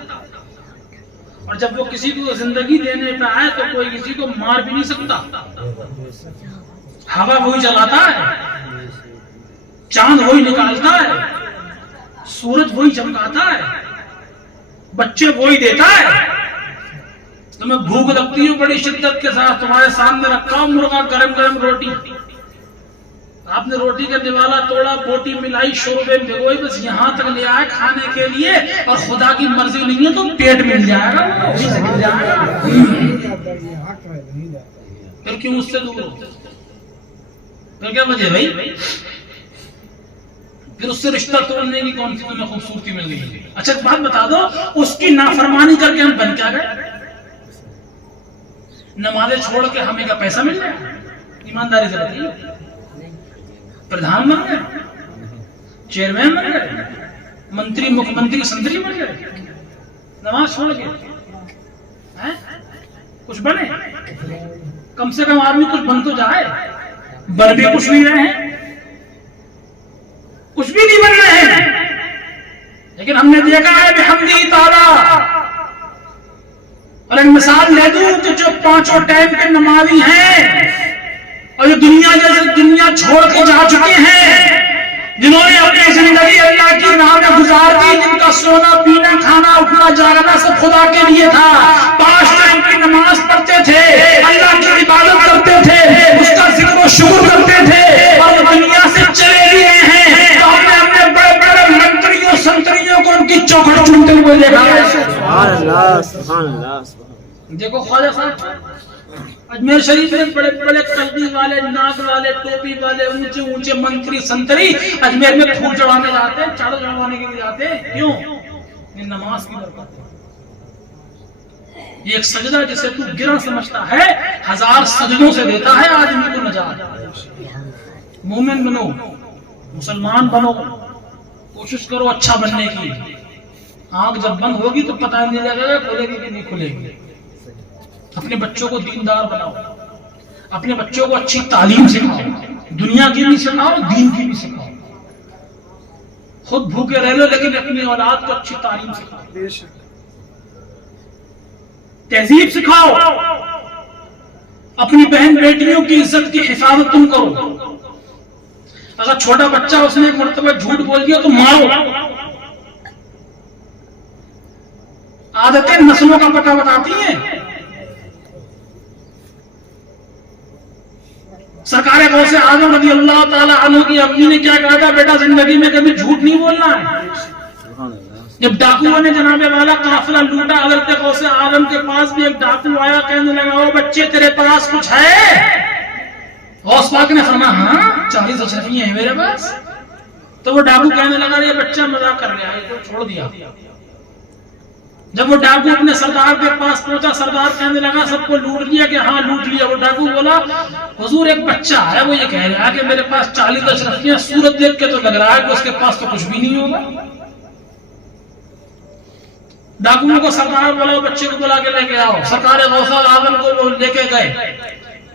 اور جب وہ کسی کو زندگی دینے پہ آئے تو کوئی کسی کو مار بھی نہیں سکتا. ہوا وہی چلاتا ہے چاند وہی نکالتا ہے سورج وہی چمکاتا ہے بچے وہی دیتا ہے. تمہیں بھوک لگتی ہے بڑی شدت کے ساتھ تمہارے سامنے رکھا ہو مرغا گرم گرم روٹی آپ نے روٹی کا نوالا توڑا بوٹی ملائی شوربے میں بھگوئی بس یہاں تک لے آئے کھانے کے لیے اور خدا کی مرضی نہیں ہے تو پیٹ مل جائے گا پھر کیوں اس سے دور ہو پھر کیا وجہ بھائی پھر اس سے رشتہ توڑنے کی کون سی تمہیں خوبصورتی مل گئی. اچھا بات بتا دو اس کی نافرمانی کر کے ہم بن کیا گئے نمازیں چھوڑ کے ہمیں کا پیسہ مل گیا ایمانداری سے بتائیے پردھان بن گئے چیئرمین بن گئے منتری مکھ منتری سنتری بن گئے نماز چھوڑ کے کچھ بنے کم سے کم آدمی کچھ بن تو جائے بن بھی کچھ نہیں رہے ہیں کچھ بھی نہیں بن رہے ہیں لیکن ہم نے دیکھا ہے بحمدہ تعالی اور ایک مثال لے دوں کہ جو پانچوں ٹائم کے نمازی ہیں اور جو دنیا جیسے دنیا چھوڑ کے جا چکے ہیں جنہوں نے اپنی زندگی اللہ کی راہ میں گزار دی جن کا سونا پینا کھانا اٹھنا جاگنا سب خدا کے لیے تھا 5 ٹائم کی نماز پڑھتے تھے اللہ کی عبادت کرتے تھے اس کا ذکر و شکر کرتے تھے اور دنیا سے چلے گئے ہیں تو ہم نے اپنے بڑے بڑے منتریوں سنتریوں کو ان کی چوکھٹ چنتے ہوئے دیکھا ہے. دیکھو خواجہ صاحب اجمیر شریف میں بڑے بڑے قلبی والے ناگ والے ٹوپی والے اونچے اونچے منتری سنتری اجمیر میں پھول چڑھانے جاتے ہیں چادر چڑھوانے کے لیے جاتے ہیں کیوں یہ نماز کی برکت ہے. یہ ایک سجدہ جسے تو گرا سمجھتا ہے 1000 سجدوں سے دیتا ہے آدمی کو نجات. مومن بنو مسلمان بنو کوشش کرو اچھا بننے کی. آنکھ جب بند ہوگی تو پتہ نہیں لگے گا کھلے گی کہ نہیں کھلے گی. اپنے بچوں کو دیندار بناؤ اپنے بچوں کو اچھی تعلیم سکھاؤ دنیا کی بھی سکھاؤ دین کی بھی سکھاؤ. خود بھوکے رہ لو لیکن اپنی اولاد کو اچھی تعلیم سکھاؤ تہذیب سکھاؤ اپنی بہن بیٹیوں کی عزت کی حفاظت تم کرو. اگر چھوٹا بچہ اس نے ایک مرتبہ جھوٹ بول دیا تو مارو. عادتیں نسلوں کا پتہ بتاتی ہیں. سرکار غوث اعظم رضی اللہ تعالی عنہ کی امی نے کیا کہا تھا بیٹا زندگی میں کبھی جھوٹ نہیں بولنا ہے. جب ڈاکوؤں نے جناب والا قافلہ لوٹا حضرت غوث اعظم کے پاس بھی ایک ڈاکو آیا کہنے لگا او بچے تیرے پاس کچھ ہے. غوث پاک نے فرمایا ہاں 40 اشرفیاں ہیں میرے پاس. تو وہ ڈاکو کہنے لگا یہ بچہ مذاق کر رہا ہے تو چھوڑ دیا. جب وہ ڈاکو اپنے سردار کے پاس پہنچا سردار کہنے لگا سب کو لوٹ لیا کہ ہاں لوٹ لیا. وہ ڈاکو بولا حضور ایک بچہ ہے وہ یہ کہہ رہا ہے کہ میرے پاس 40 اشرفیاں صورت دیکھ کے تو لگ رہا ہے کہ اس کے پاس تو کچھ بھی نہیں ہوگا. ڈاکوؤں کو سردار بولا بچے کو بلا کے لے کے آؤ. سرکار غوث اعظم کو وہ لے کے گئے.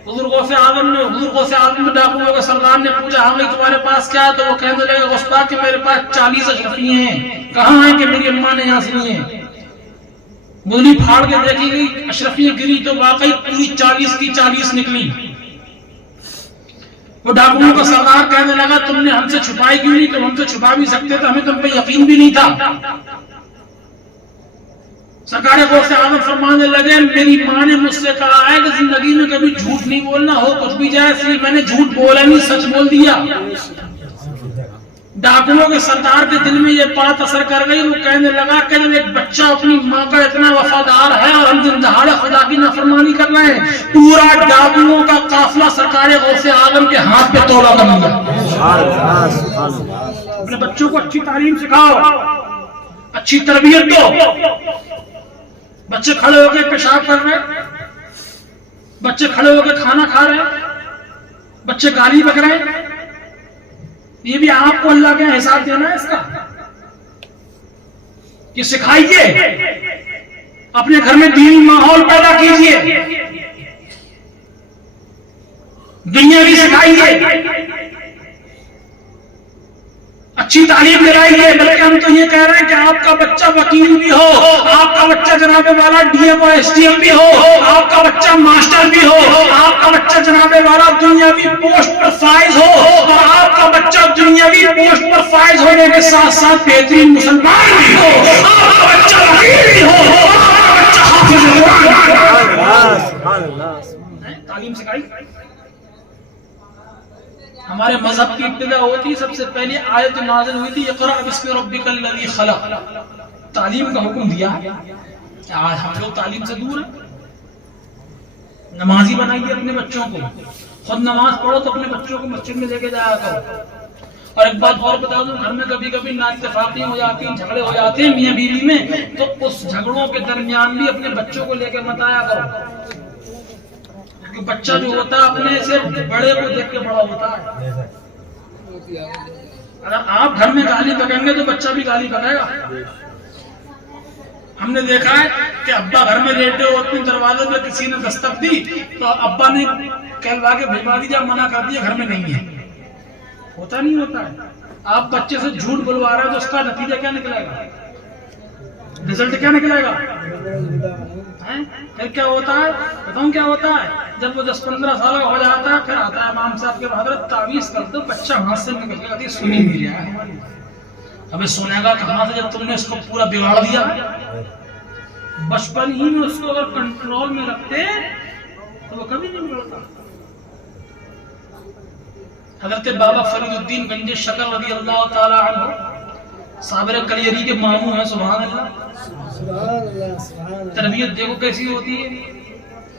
حضور غوث اعظم نے ڈاکوؤں کے سردار نے پوچھا ہاں تمہارے پاس کیا ہے؟ تو وہ کہنے لگے غوث پاک کہ میرے پاس 40 اشرفیاں ہیں. کہاں ہیں؟ کہ میری اماں نے یہاں سے لی ہیں. گودلی پھاڑ کے دیکھی گئی، اشرفیاں گری تو واقعی پوری 40 کی 40 نکلی۔ وہ ڈاکوؤں کا سردار کہنے لگا تم نے ہم سے چھپائی کیوں نہیں؟ تم ہم سے چھپا بھی سکتے تھے، ہمیں تم پہ یقین بھی نہیں تھا۔ سرکار غوث اعظم فرمانے لگے میری ماں نے مجھ سے کہا ہے کہ زندگی میں کبھی جھوٹ نہیں بولنا، ہو کچھ بھی جائے، اس لیے میں نے جھوٹ بولا نہیں، سچ بول دیا۔ ڈاکوؤں کے سردار کے دل میں یہ بات اثر کر گئی، وہ کہنے لگا کہ جب ایک بچہ اپنی ماں کا اتنا وفادار ہے اور ہم دن دہاڑے خدا کی نافرمانی کر رہے ہیں، پورا ڈاکوؤں کا قافلہ سرکار غوث اعظم کے ہاتھ پہ توبہ کر لیا۔ اپنے بچوں کو اچھی تعلیم سکھاؤ، اچھی تربیت دو۔ بچے کھڑے ہو کے پیشاب کر رہے ہیں، بچے کھڑے ہو کے کھانا کھا رہے ہیں، بچے گالی بک رہے ہیں، یہ بھی آپ کو اللہ کے حساب دینا ہے اس کا؟ کہ سکھائیے، اپنے گھر میں دینی ماحول پیدا کیجیے، دنیا بھی سکھائیے، اچھی تعلیم دلائیے۔ بلکہ ہم تو یہ کہہ رہے ہیں کہ آپ کا بچہ وکیل بھی ہو، آپ کا بچہ جناب والا ڈی ایم اور ایس ڈی ایم بھی ہو، آپ کا بچہ ماسٹر بھی ہو، آپ کا بچہ جناب والا دنیاوی پوسٹ پر فائز ہو، اور آپ کا بچہ دنیاوی پوسٹ پر فائز ہونے کے ساتھ ساتھ بہترین مسلمان بھی ہو، آپ کا بچہ وکیل بھی ہو، آپ کا بچہ حافظ قرآن بھی ہو۔ تعلیم سکھائی۔ ہمارے مذہب کی ابتدا ہوتی، سب سے پہلے آیت نازل ہوئی تھی اقرأ باسم ربک الذی خلق، تعلیم کا حکم دیا۔ آج ہم لوگ تعلیم سے دور ہیں۔ نمازی بنائیے اپنے بچوں کو، خود نماز پڑھو تو اپنے بچوں کو مسجد میں لے کے جایا کرو۔ اور ایک بات اور بتا دوں، گھر میں کبھی کبھی نااتفاقیاں ہو جاتی ہیں، جھگڑے ہو جاتے ہیں میاں بیوی میں، تو اس جھگڑوں کے درمیان بھی اپنے بچوں کو لے کے مت آیا کرو۔ بچہ جو ہوتا ہے اپنے سے بڑے کو دیکھ کے بڑا ہوتا ہے۔ اگر آپ گھر میں گالی بکیں گے تو بچہ بھی گالی بکے گا۔ ہم نے دیکھا ہے کہ ابا گھر میں لیٹے ہو، اپنے دروازے پہ کسی نے دستک دی تو ابا نے کہلوا کے بھجوا دی، جب منع کر دیا گھر میں نہیں ہے۔ ہوتا نہیں ہوتا ہے؟ آپ بچے سے جھوٹ بلوا رہے ہیں تو اس کا نتیجہ کیا نکلے گا؟ رزلٹ کیا نکلے گا؟ پھر کیا ہوتا ہے؟ بتاؤں کیا ہوتا ہے؟ جب وہ 10-15 سال کا ہو جاتا ہے پھر آتا ہے امام صاحب کے حضرت تعویذ کر دو، بچہ ہاتھ سے نکل جاتی، سنی نہیں رہا ہے۔ ابھی سنے گا کہاں سے جب تم نے اس کو پورا بگاڑ دیا؟ بچپن ہی میں اس کو اگر کنٹرول میں رکھتے تو وہ کبھی نہیں بگڑتا۔ حضرت بابا فرید الدین گنج شکر رضی اللہ تعالی عنہ صابر کلیری کے ماموں ہیں، سبحان اللہ۔ تربیت دیکھو کیسی ہوتی ہے،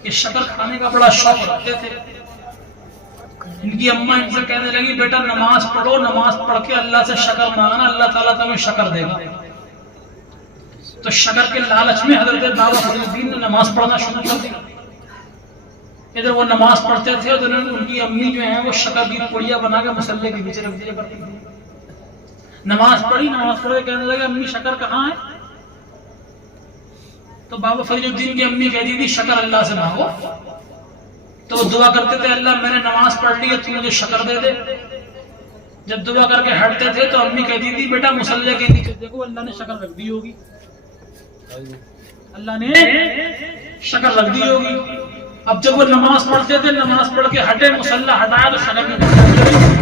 کہ شکر کھانے کا بڑا شوق رکھتے تھے۔ ان کی اماں ان سے کہنے لگی بیٹا نماز پڑھو، نماز پڑھ کے اللہ سے شکر مانگنا، اللہ تعالیٰ تمہیں شکر دے گا۔ تو شکر کے لالچ میں حضرت بابا فرید الدین نے نماز پڑھنا شروع کر دیا۔ ادھر وہ نماز پڑھتے تھے، ادھر ان کی امی جو ہیں وہ شکر کی پڑیا بنا کے مصلے کے پیچھے رکھ دیا کرتی تھی۔ نماز پڑھی، نماز پڑھ کے کہنے لگے امی شکر کہاں ہے؟ تو بابا فرید الدین کی امی کہتی تھی شکر اللہ سے مانگو۔ تو وہ دعا کرتے تھے اللہ میں نے نماز پڑھ لی ہے تو مجھے شکر دے دے۔ جب دعا کر کے ہٹتے تھے تو امی کہتی تھی بیٹا مصلے کے نیچے دیکھو اللہ نے شکر رکھ دی ہوگی، اللہ نے شکر رکھ دی ہوگی۔ اب جب وہ نماز پڑھتے تھے، نماز پڑھ کے ہٹے، مصلی ہٹایا تو شکر نہیں۔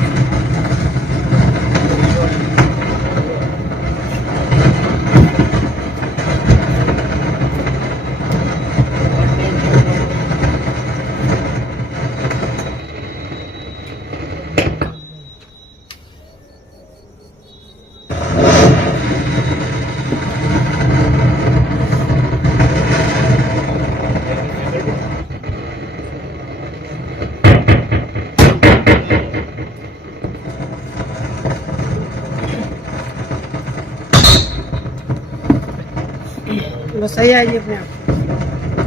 بس صحیح ہے جی، اپنے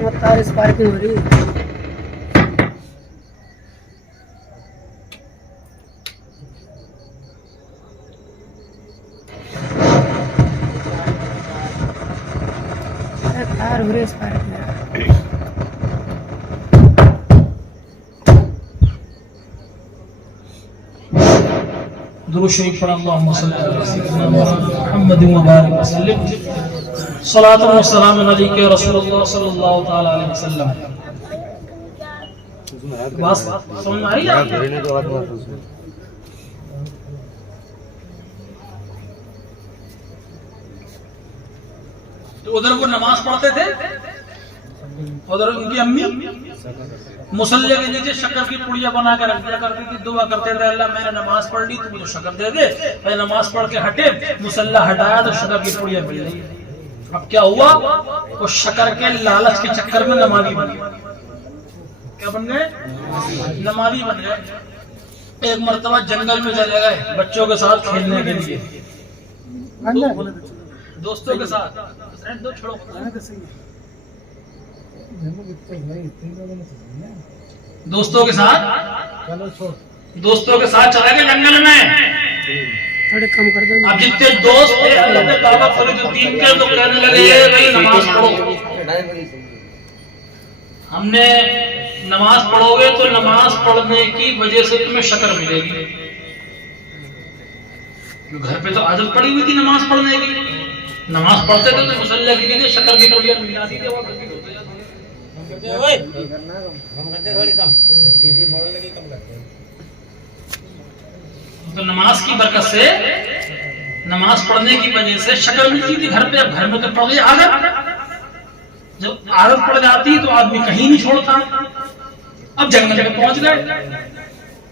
آپ تاریخ پارکنگ ہو رہی ہے۔ تار ہو رہی ہے اس پارک میں۔ درود شریف پڑھ اللہم صلی علی سیدنا محمد و بارک وسلم۔ صلاۃ و سلام علیک یا رسول اللہ صلی اللہ تعالی علیہ وسلم. بات سمجھ میں آ رہی ہے آپ کو؟ تو ادھر وہ نماز پڑھتے تھے, ادھر ان کی امی مصلی کے نیچے شکر کی پڑیاں بنا کے رکھ دیا کرتی تھی, دعا کرتے تھے اللہ میں نے نماز پڑھ لی تو مجھے شکر دے دے. میں نماز پڑھ کے ہٹے, مصلی ہٹایا تو شکر کی پڑیاں مل گئی. اب کیا ہوا, وہ شکر کے لالچ کے چکر میں نمازی بن گئے. کیا بن گئے؟ نمازی بن گئے. ایک مرتبہ جنگل میں چلے گئے بچوں کے ساتھ کھیلنے کے لیے, دوستوں کے ساتھ. دوستوں کے ساتھ چلا گئے جنگل میں. تھوڑے کم کر دو. اب جتنے دوست تھے حضرت بابا فرید الدین کے تو کہنے لگے بھائی نماز پڑھو, ہم نے نماز پڑھو گے تو نماز پڑھنے کی وجہ سے تمہیں شکر ملے گی. گھر پہ تو عادت پڑی ہوئی تھی نماز پڑھنے کی, نماز پڑھتے تھے تو مصلی کے لیے شکر کی پڑیاں مل جاتی تھی. تو نماز کی برکت سے, نماز پڑھنے کی وجہ سے شکر ملتی تھی گھر پہ. اب گھر میں تو پڑھ گئی عادت, جب عادت پڑ جاتی تو آدمی کہیں نہیں چھوڑتا. اب جنگل میں پہنچ گئے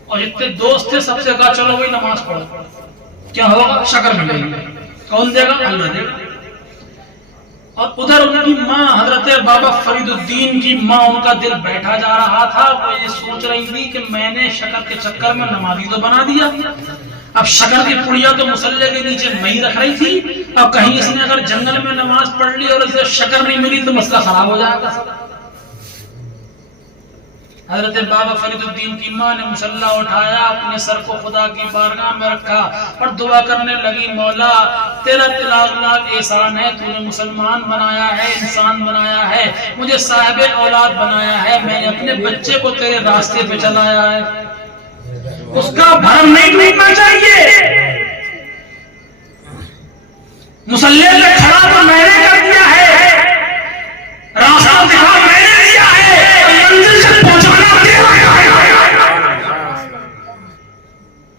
اور جتنے دوست تھے سب سے کہا چلو بھائی نماز پڑھو. کیا ہوگا؟ شکر ملے گی. کون دے گا؟ اللہ دے گا. اور ادھر ان کی ماں حضرت بابا فرید الدین کی ماں, ان کا دل بیٹھا جا رہا تھا. وہ یہ سوچ رہی تھی کہ میں نے شکر کے چکر میں نمازی تو بنا دیا, اب شکر کی پڑیاں تو مصلی کے نیچے میں ہی رکھ رہی تھی. اب کہیں اس نے اگر جنگل میں نماز پڑھ لی اور اسے شکر نہیں ملی تو مسئلہ خراب ہو جائے گا. حضرت بابا فرید الدین کی ماں نے مصلی اٹھایا, اپنے سر کو خدا کی بارگاہ میں رکھا اور دعا کرنے لگی, مولا تیرا لاکھ لاکھ احسان ہے, تو نے مسلمان بنایا ہے, انسان بنایا ہے, مجھے صاحب اولاد بنایا ہے, میں نے اپنے بچے کو تیرے راستے پہ چلایا ہے, اس کا بھرم نہیں ٹوٹنا چاہیے. مصلی پہ کھڑا تو میں نے کر دیا ہے, راستہ دکھا میں نے دیا ہے, منزل سے پہنچانا تیرا ہے.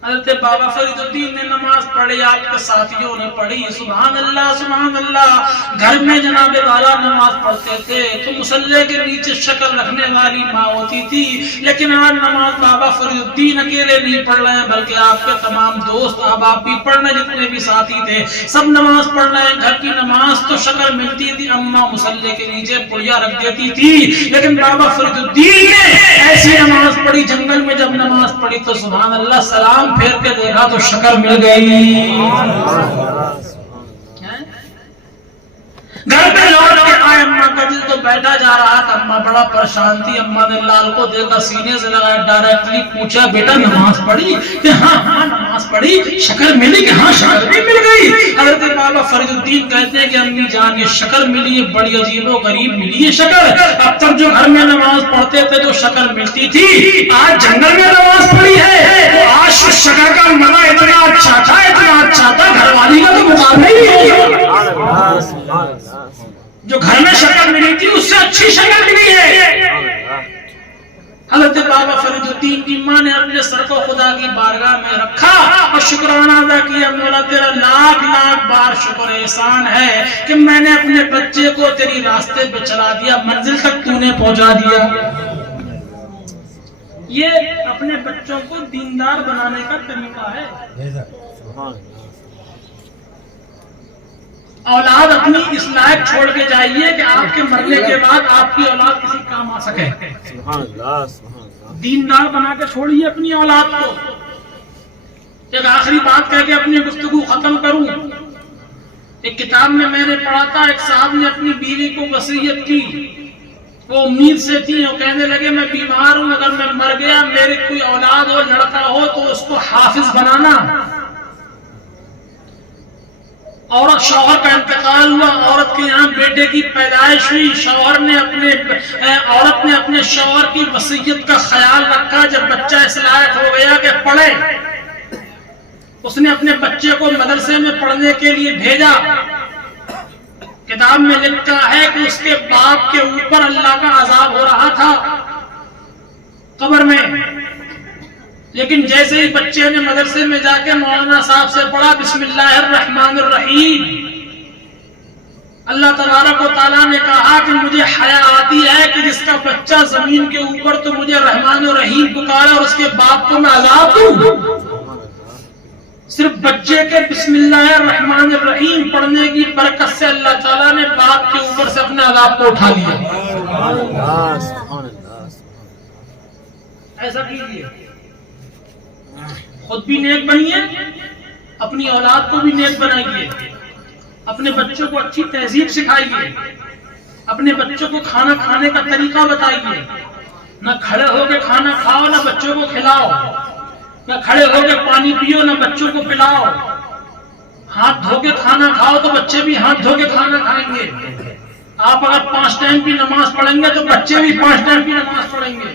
حضرت بابا فرید الدین نے نماز پڑھی, آپ کے ساتھیوں نے پڑھی. سبحان اللہ سبحان اللہ. گھر میں جناب والا نماز پڑھتے تھے تو مصلی کے نیچے شکل رکھنے والی ماں ہوتی تھی, لیکن آج نماز بابا فرید الدین اکیلے نہیں پڑھ رہے ہیں بلکہ آپ کے تمام دوست احباب بھی پڑھ رہے, جتنے بھی ساتھی تھے سب نماز پڑھ رہے ہیں. گھر کی نماز تو شکل ملتی تھی, اماں مصلی کے نیچے پڑیاں رکھ دیتی تھی, لیکن بابا فرید الدین نے ایسی نماز پڑھی. جنگل میں جب نماز پڑھی تو سبحان اللہ سلام پھیر کے دیکھا تو شکر مل گئی. گھر پہ لوٹ کے آئے, اماں کا دل تو بیٹھا جا رہا تھا, اماں بڑا پریشان تھی. اماں نے لال کو دیکھا, سینے سے لگایا, ڈائریکٹلی پوچھا بیٹا نماز پڑھی؟ کہ ہاں ہاں نماز پڑھی. شکر ملی؟ کہ ہاں شکر بھی مل گئی. حضرت بابا فرید الدین کہتے ہیں کہ امی جان یہ شکر ملی ہے, بڑی عجیب و غریب ملی ہے شکر. اب تک جو گھر میں نماز پڑھتے تھے جو شکر ملتی تھی, آج جنگل میں نماز پڑھی ہے تو آج شکر کا مزہ اتنا اچھا تھا, اتنا اچھا تھا, گھر والی کا تو مقابلہ ہی نہیں ہوگا. جو گھر میں شکر ملی تھی اس سے اچھی شکر ملی ہے. حضرت بابا فرید الدین کی ماں نے اپنے سر کو خدا کی بارگاہ میں رکھا اور شکرانہ ادا کیا, مولا تیرا لاکھ لاکھ بار شکر احسان ہے کہ میں نے اپنے بچے کو تیری راستے پہ چلا دیا, منزل تک تو نے پہنچا دیا. یہ اپنے بچوں کو دیندار بنانے کا طریقہ ہے. اولاد اپنی اس لائق چھوڑ کے جائیے کہ آپ کے مرنے کے بعد آپ کی اولاد کسی کام آ سکے. دیندار بنا کے چھوڑیے اپنی اولاد کو. ایک آخری بات کہہ کے اپنی گفتگو ختم کروں. ایک کتاب میں نے پڑھا تھا, ایک صاحب نے اپنی بیوی کو وصیت کی. وہ امید سے تھی, وہ کہنے لگے میں بیمار ہوں, اگر میں مر گیا میری کوئی اولاد ہو, لڑکا ہو تو اس کو حافظ بنانا. عورت, شوہر کا انتقال ہوا, عورت کے یہاں بیٹے کی پیدائش ہوئی, عورت نے اپنے شوہر کی وصیت کا خیال رکھا. جب بچہ اس لائق ہو گیا کہ پڑھے, اس نے اپنے بچے کو مدرسے میں پڑھنے کے لیے بھیجا. کتاب میں لکھا ہے کہ اس کے باپ کے اوپر اللہ کا عذاب ہو رہا تھا قبر میں، لیکن جیسے ہی بچے نے مدرسے میں جا کے مولانا صاحب سے پڑھا بسم اللہ الرحمن الرحیم، اللہ تبارک و تعالیٰ نے کہا کہ مجھے حیا آتی ہے کہ جس کا بچہ زمین کے اوپر تو مجھے رحمان و رحیم پکارا اور اس کے باپ کو میں عذاب دوں۔ صرف بچے کے بسم اللہ الرحمن الرحیم پڑھنے کی برکت سے اللہ تعالیٰ نے باپ کے اوپر سے اپنے عذاب کو اٹھا لیا۔ ایسا کیجیے، خود بھی نیک بنیے، اپنی اولاد کو بھی نیک بنائیے، اپنے بچوں کو اچھی تہذیب سکھائیے، اپنے بچوں کو کھانا کھانے کا طریقہ بتائیے، نہ کھڑے ہو کے کھانا کھاؤ نہ بچوں کو کھلاؤ، نہ کھڑے ہو کے پانی پیو نہ بچوں کو پلاؤ، ہاتھ دھو کے کھانا کھاؤ تو بچے بھی ہاتھ دھو کے کھانا کھائیں گے۔ آپ اگر 5 ٹائم کی نماز پڑھیں گے تو بچے بھی 5 ٹائم کی نماز پڑھیں گے۔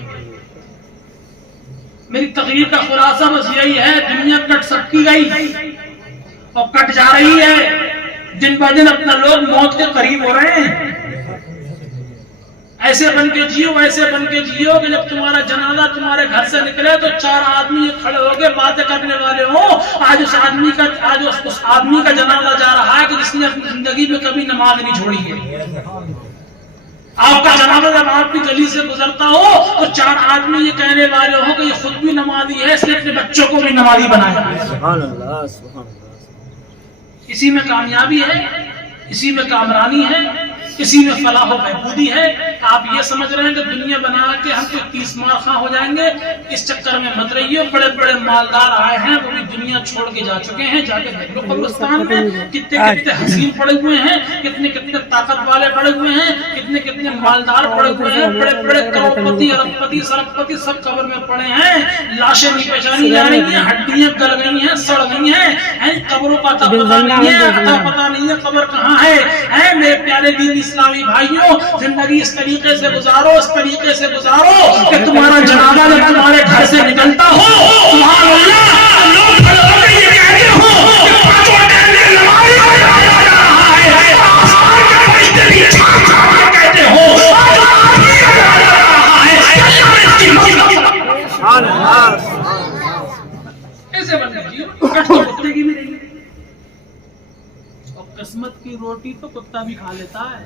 میری تقریر کا خلاصہ بس یہی ہے، دنیا کٹ سکتی گئی اور کٹ جا رہی ہے، دن بہ دن اپنا لوگ موت کے قریب ہو رہے ہیں۔ ایسے بن کے جیو، ایسے بن کے جیو کہ جب تمہارا جنازہ تمہارے گھر سے نکلے تو 4 آدمی کھڑے ہو کے باتیں کرنے والے ہوں، آج اس آدمی کا جنازہ جا رہا ہے کہ جس نے اپنی زندگی میں کبھی نماز نہیں چھوڑی ہے۔ آپ کا جنازہ جب آپ کی گلی سے گزرتا ہو تو 4 آدمی یہ کہنے والے ہو کہ یہ خود بھی نمازی ہے، اس لیے اپنے بچوں کو بھی نمازی بنایا ہے۔ سبحان اللہ، سبحان اللہ۔ اسی میں کامیابی ہے، اسی میں کامرانی ہے، اسی میں فلاح و بہبودی ہے۔ آپ یہ سمجھ رہے ہیں کہ دنیا بنا کے ہم کوئی 30 مار خواہ ہو جائیں گے، اس چکر میں مت رہیے۔ بڑے بڑے مالدار آئے ہیں، وہ بھی دنیا چھوڑ کے جا چکے ہیں، جا کے دیکھ لو قبرستان میں کتنے کتنے حسین پڑے ہوئے ہیں، کتنے کتنے طاقت والے پڑے ہوئے ہیں، کتنے کتنے مالدار پڑے ہوئے ہیں، بڑے بڑے کروڑپتی اربپتی سربپتی سب قبر میں پڑے ہیں، لاشیں نہیں پہچانی جا رہی ہیں، ہڈیاں گل گئی ہیں، سڑ گئی ہیں، قبروں کا پتہ نہیں ہے، پتہ نہیں ہے قبر کہاں ہے۔ میرے پیارے دین اسلامی بھائیوں، زندگی اس طریقے سے گزارو، اس طریقے سے گزارو کہ تمہارا جنازہ جب تمہارے گھر سے نکلتا ہو، سبحان اللہ، لوگ کھڑے ہو کے یہ کہتے ہو کہ 5 ٹائم میں نماز پڑھ رہا ہے، آسمان کے فرشتے بھی چھان چھان کے کہتے ہو سبحان اللہ، ایسے بن گئی کٹ تو کتے کی بھی نہیں۔ قسمت کی روٹی تو کتا بھی کھا لیتا ہے،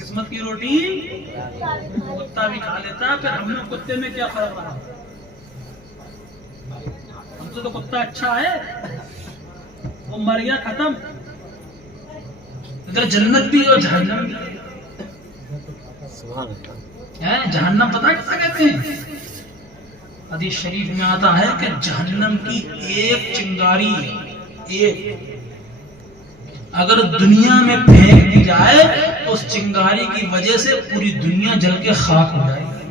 قسمت کی روٹی کتا بھی کھا لیتا ہے، پھر ہم نے کتے میں کیا فرق رہا؟ ہم سے تو کتا اچھا ہے، وہ مر گیا ختم۔ ادھر جنت بھی اور جہنم بھی ہے۔ جہنم پتہ کیسے کہتے ہیں؟ حدیث شریف میں آتا ہے کہ جہنم کی ایک چنگاری، ایک اگر دنیا میں پھینک دی جائے تو اس چنگاری کی وجہ سے پوری دنیا جل کے خاک ہو جائے گی۔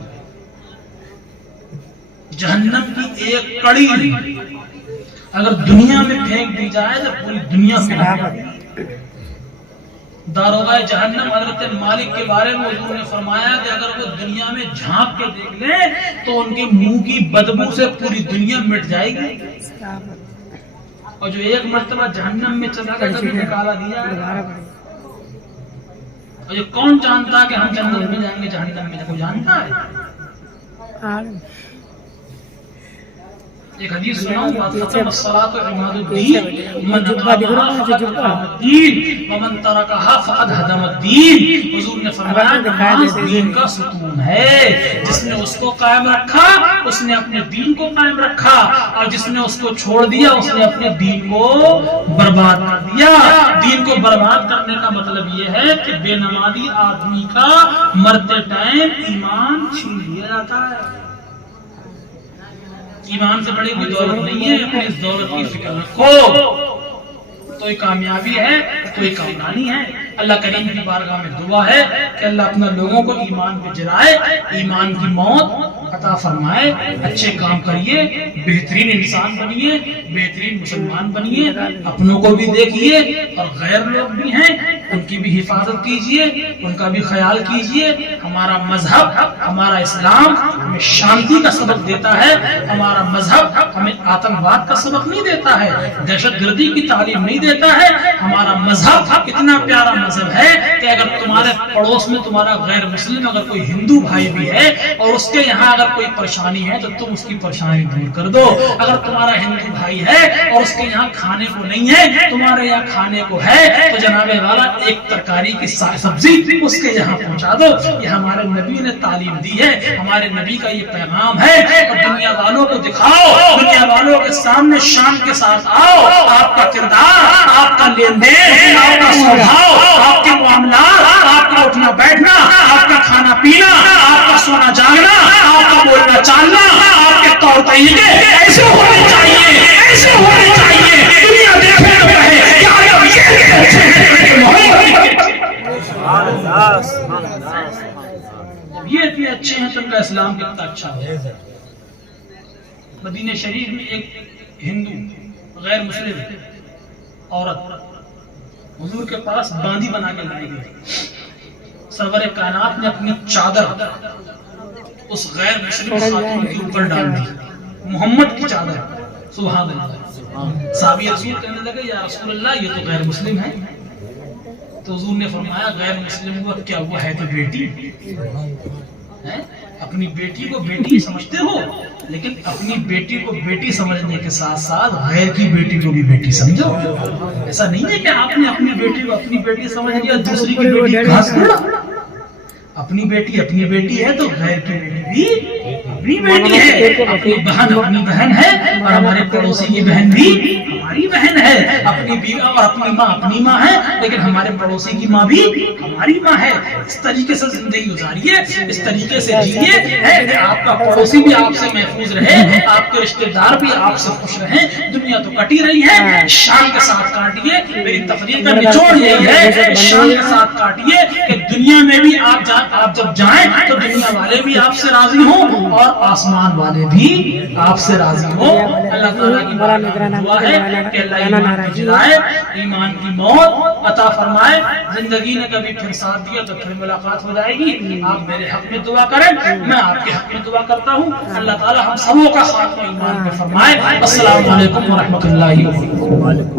جہنم کی ایک کڑی اگر دنیا میں پھینک دی جائے تو پوری دنیا پھینک۔ داروغہ جہنم حضرت مالک کے بارے میں حضور نے فرمایا کہ اگر وہ دنیا میں جھانک کے دیکھ لیں تو ان کے منہ کی بدبو سے پوری دنیا مٹ جائے گی، اور جو ایک مرتبہ جہنم میں چلا گیا کبھی نکالا دیا ہے۔ اور یہ کون جانتا کہ ہم جنت میں جائیں گے جہنم میں؟ کوئی جانتا ہے؟ ایک حدیث سناؤں، ختم الصلاۃ عماد الدین، من اقامها فقد اقام الدین ومن ترکها فقد هدم الدین۔ حضور نے فرمایا نماز دین کا ستون ہے، جس نے اس کو قائم رکھا اس نے اپنے دین کو قائم رکھا، اور جس نے اس کو چھوڑ دیا اس نے اپنے دین کو برباد کر دیا۔ دین کو برباد کرنے کا مطلب یہ ہے کہ بے نمازی آدمی کا مرتے ٹائم ایمان چھین لیا جاتا ہے۔ ایمان سے بڑی کوئی دولت نہیں ہے، اپنی اس دولت کی فکر رکھو، تو یہ کامیابی ہے، تو یہ کامرانی ہے۔ اللہ کریم کی بارگاہ میں دعا ہے کہ اللہ اپنا لوگوں کو ایمان پہ جلائے، ایمان کی موت عطا فرمائے، اچھے کام کریے، بہترین انسان بنیے، بہترین مسلمان بنیے، اپنوں کو بھی دیکھیے اور غیر لوگ بھی ہیں ان کی بھی حفاظت کیجئے، ان کا بھی خیال کیجئے۔ ہمارا مذہب، ہمارا اسلام ہمیں شانتی کا سبق دیتا ہے، ہمارا مذہب ہمیں آتنکواد کا سبق نہیں دیتا ہے، دہشت گردی کی تعلیم نہیں دیتا ہے۔ ہمارا مذہب اتنا پیارا مذہب ہے کہ اگر تمہارے پڑوس میں تمہارا غیر مسلم اگر کوئی ہندو بھائی بھی ہے اور اس کے یہاں اگر کوئی پریشانی ہے تو تم اس کی پریشانی دور کر دو۔ اگر تمہارا ہندو بھائی ہے اور اس کے یہاں کھانے کو نہیں ہے، تمہارے یہاں کھانے کو ہے، تو جناب والا ایک ترکاری کی سبزی اس کے یہاں پہنچا دو۔ یہ ہمارے نبی نے تعلیم دی ہے، ہمارے نبی کا یہ پیغام ہے۔ اور دنیا والوں کو دکھاؤ، دنیا والوں کے سامنے شان کے ساتھ آؤ، آپ کا کردار، آپ کا لین دین، آپ کا سوبھاؤ، آپ کے معاملات، آپ کا اٹھنا بیٹھنا، آپ کا کھانا پینا، آپ کا سونا جاگنا، آپ کا بولنا چالنا، آپ کے طور طریقے ایسے ہونے چاہیے، ایسے ہونے چاہیے۔ دنیا دیکھنے کو کہے کہ آیا یہ اچھے ہیں، محمد سبحان اللہ سبحان اللہ سبحان اللہ۔ یہ اتنے اچھے ہیں تو ان کا اسلام کتنا اچھا ہے۔ مدینہ شریف میں ایک ہندو غیر مسلم عورت حضور کے پاس باندی بنا کے لائی گئی۔ سرور کائنات نے اپنی چادر اس غیر مسلم خاتون کے اوپر ڈال دی، محمد کی چادر۔ سبحان اللہ۔ صحابی رسول کہنے لگے یا رسول اللہ یہ تو غیر مسلم ہے۔ تو حضور نے فرمایا غیر مسلم ہوا کیا ہوا ہے تو بیٹی ہے، اپنی بیٹی کو بیٹی سمجھتے ہو، لیکن اپنی بیٹی کو بیٹی سمجھنے کے ساتھ ساتھ غیر کی بیٹی کو بھی بیٹی سمجھو۔ ایسا نہیں ہے کہ آپ نے اپنی بیٹی کو اپنی بیٹی سمجھ لیا، دوسری کی بیٹی گھاس پڑا۔ اپنی بیٹی ہے تو غیر کی بیٹی بھی اپنی بیٹی ہے، اپنی بہن ہے، اور ہمارے پڑوسی کی بہن بھی ہماری بہن ہے، اپنی بیوی اور اپنی ماں اپنی ماں ہے، لیکن ہمارے پڑوسی کی ماں بھی ہماری ماں ہے۔ اس طریقے سے زندگی گزاریے، اس طریقے سے جیے ہے کہ آپ کا پڑوسی بھی آپ سے محفوظ رہے، آپ کے رشتہ دار بھی آپ سے خوش رہیں۔ دنیا تو کٹی رہی ہے، شان کے ساتھ کاٹیے۔ میری تقریر کا نچوڑ یہی ہے، شان کے ساتھ کاٹیے کہ دنیا میں بھی آپ جب جائیں تو دنیا والے بھی آپ سے راضی ہوں اور آسمان والے بھی آپ سے راضی ہوں۔ اللہ تعالیٰ کی دعا ہے کہ اللہ ایمان کی جلائے، ایمان کی موت عطا فرمائے۔ زندگی نے کبھی پھر ساتھ دیا تو پھر ملاقات ہو جائے گی۔ آپ میرے حق میں دعا کریں، میں آپ کے حق میں دعا کرتا ہوں۔ اللہ تعالیٰ ہم سبوں کا خاتمہ ایمان میں فرمائے۔ السلام علیکم ورحمۃ اللہ وبرکاتہ۔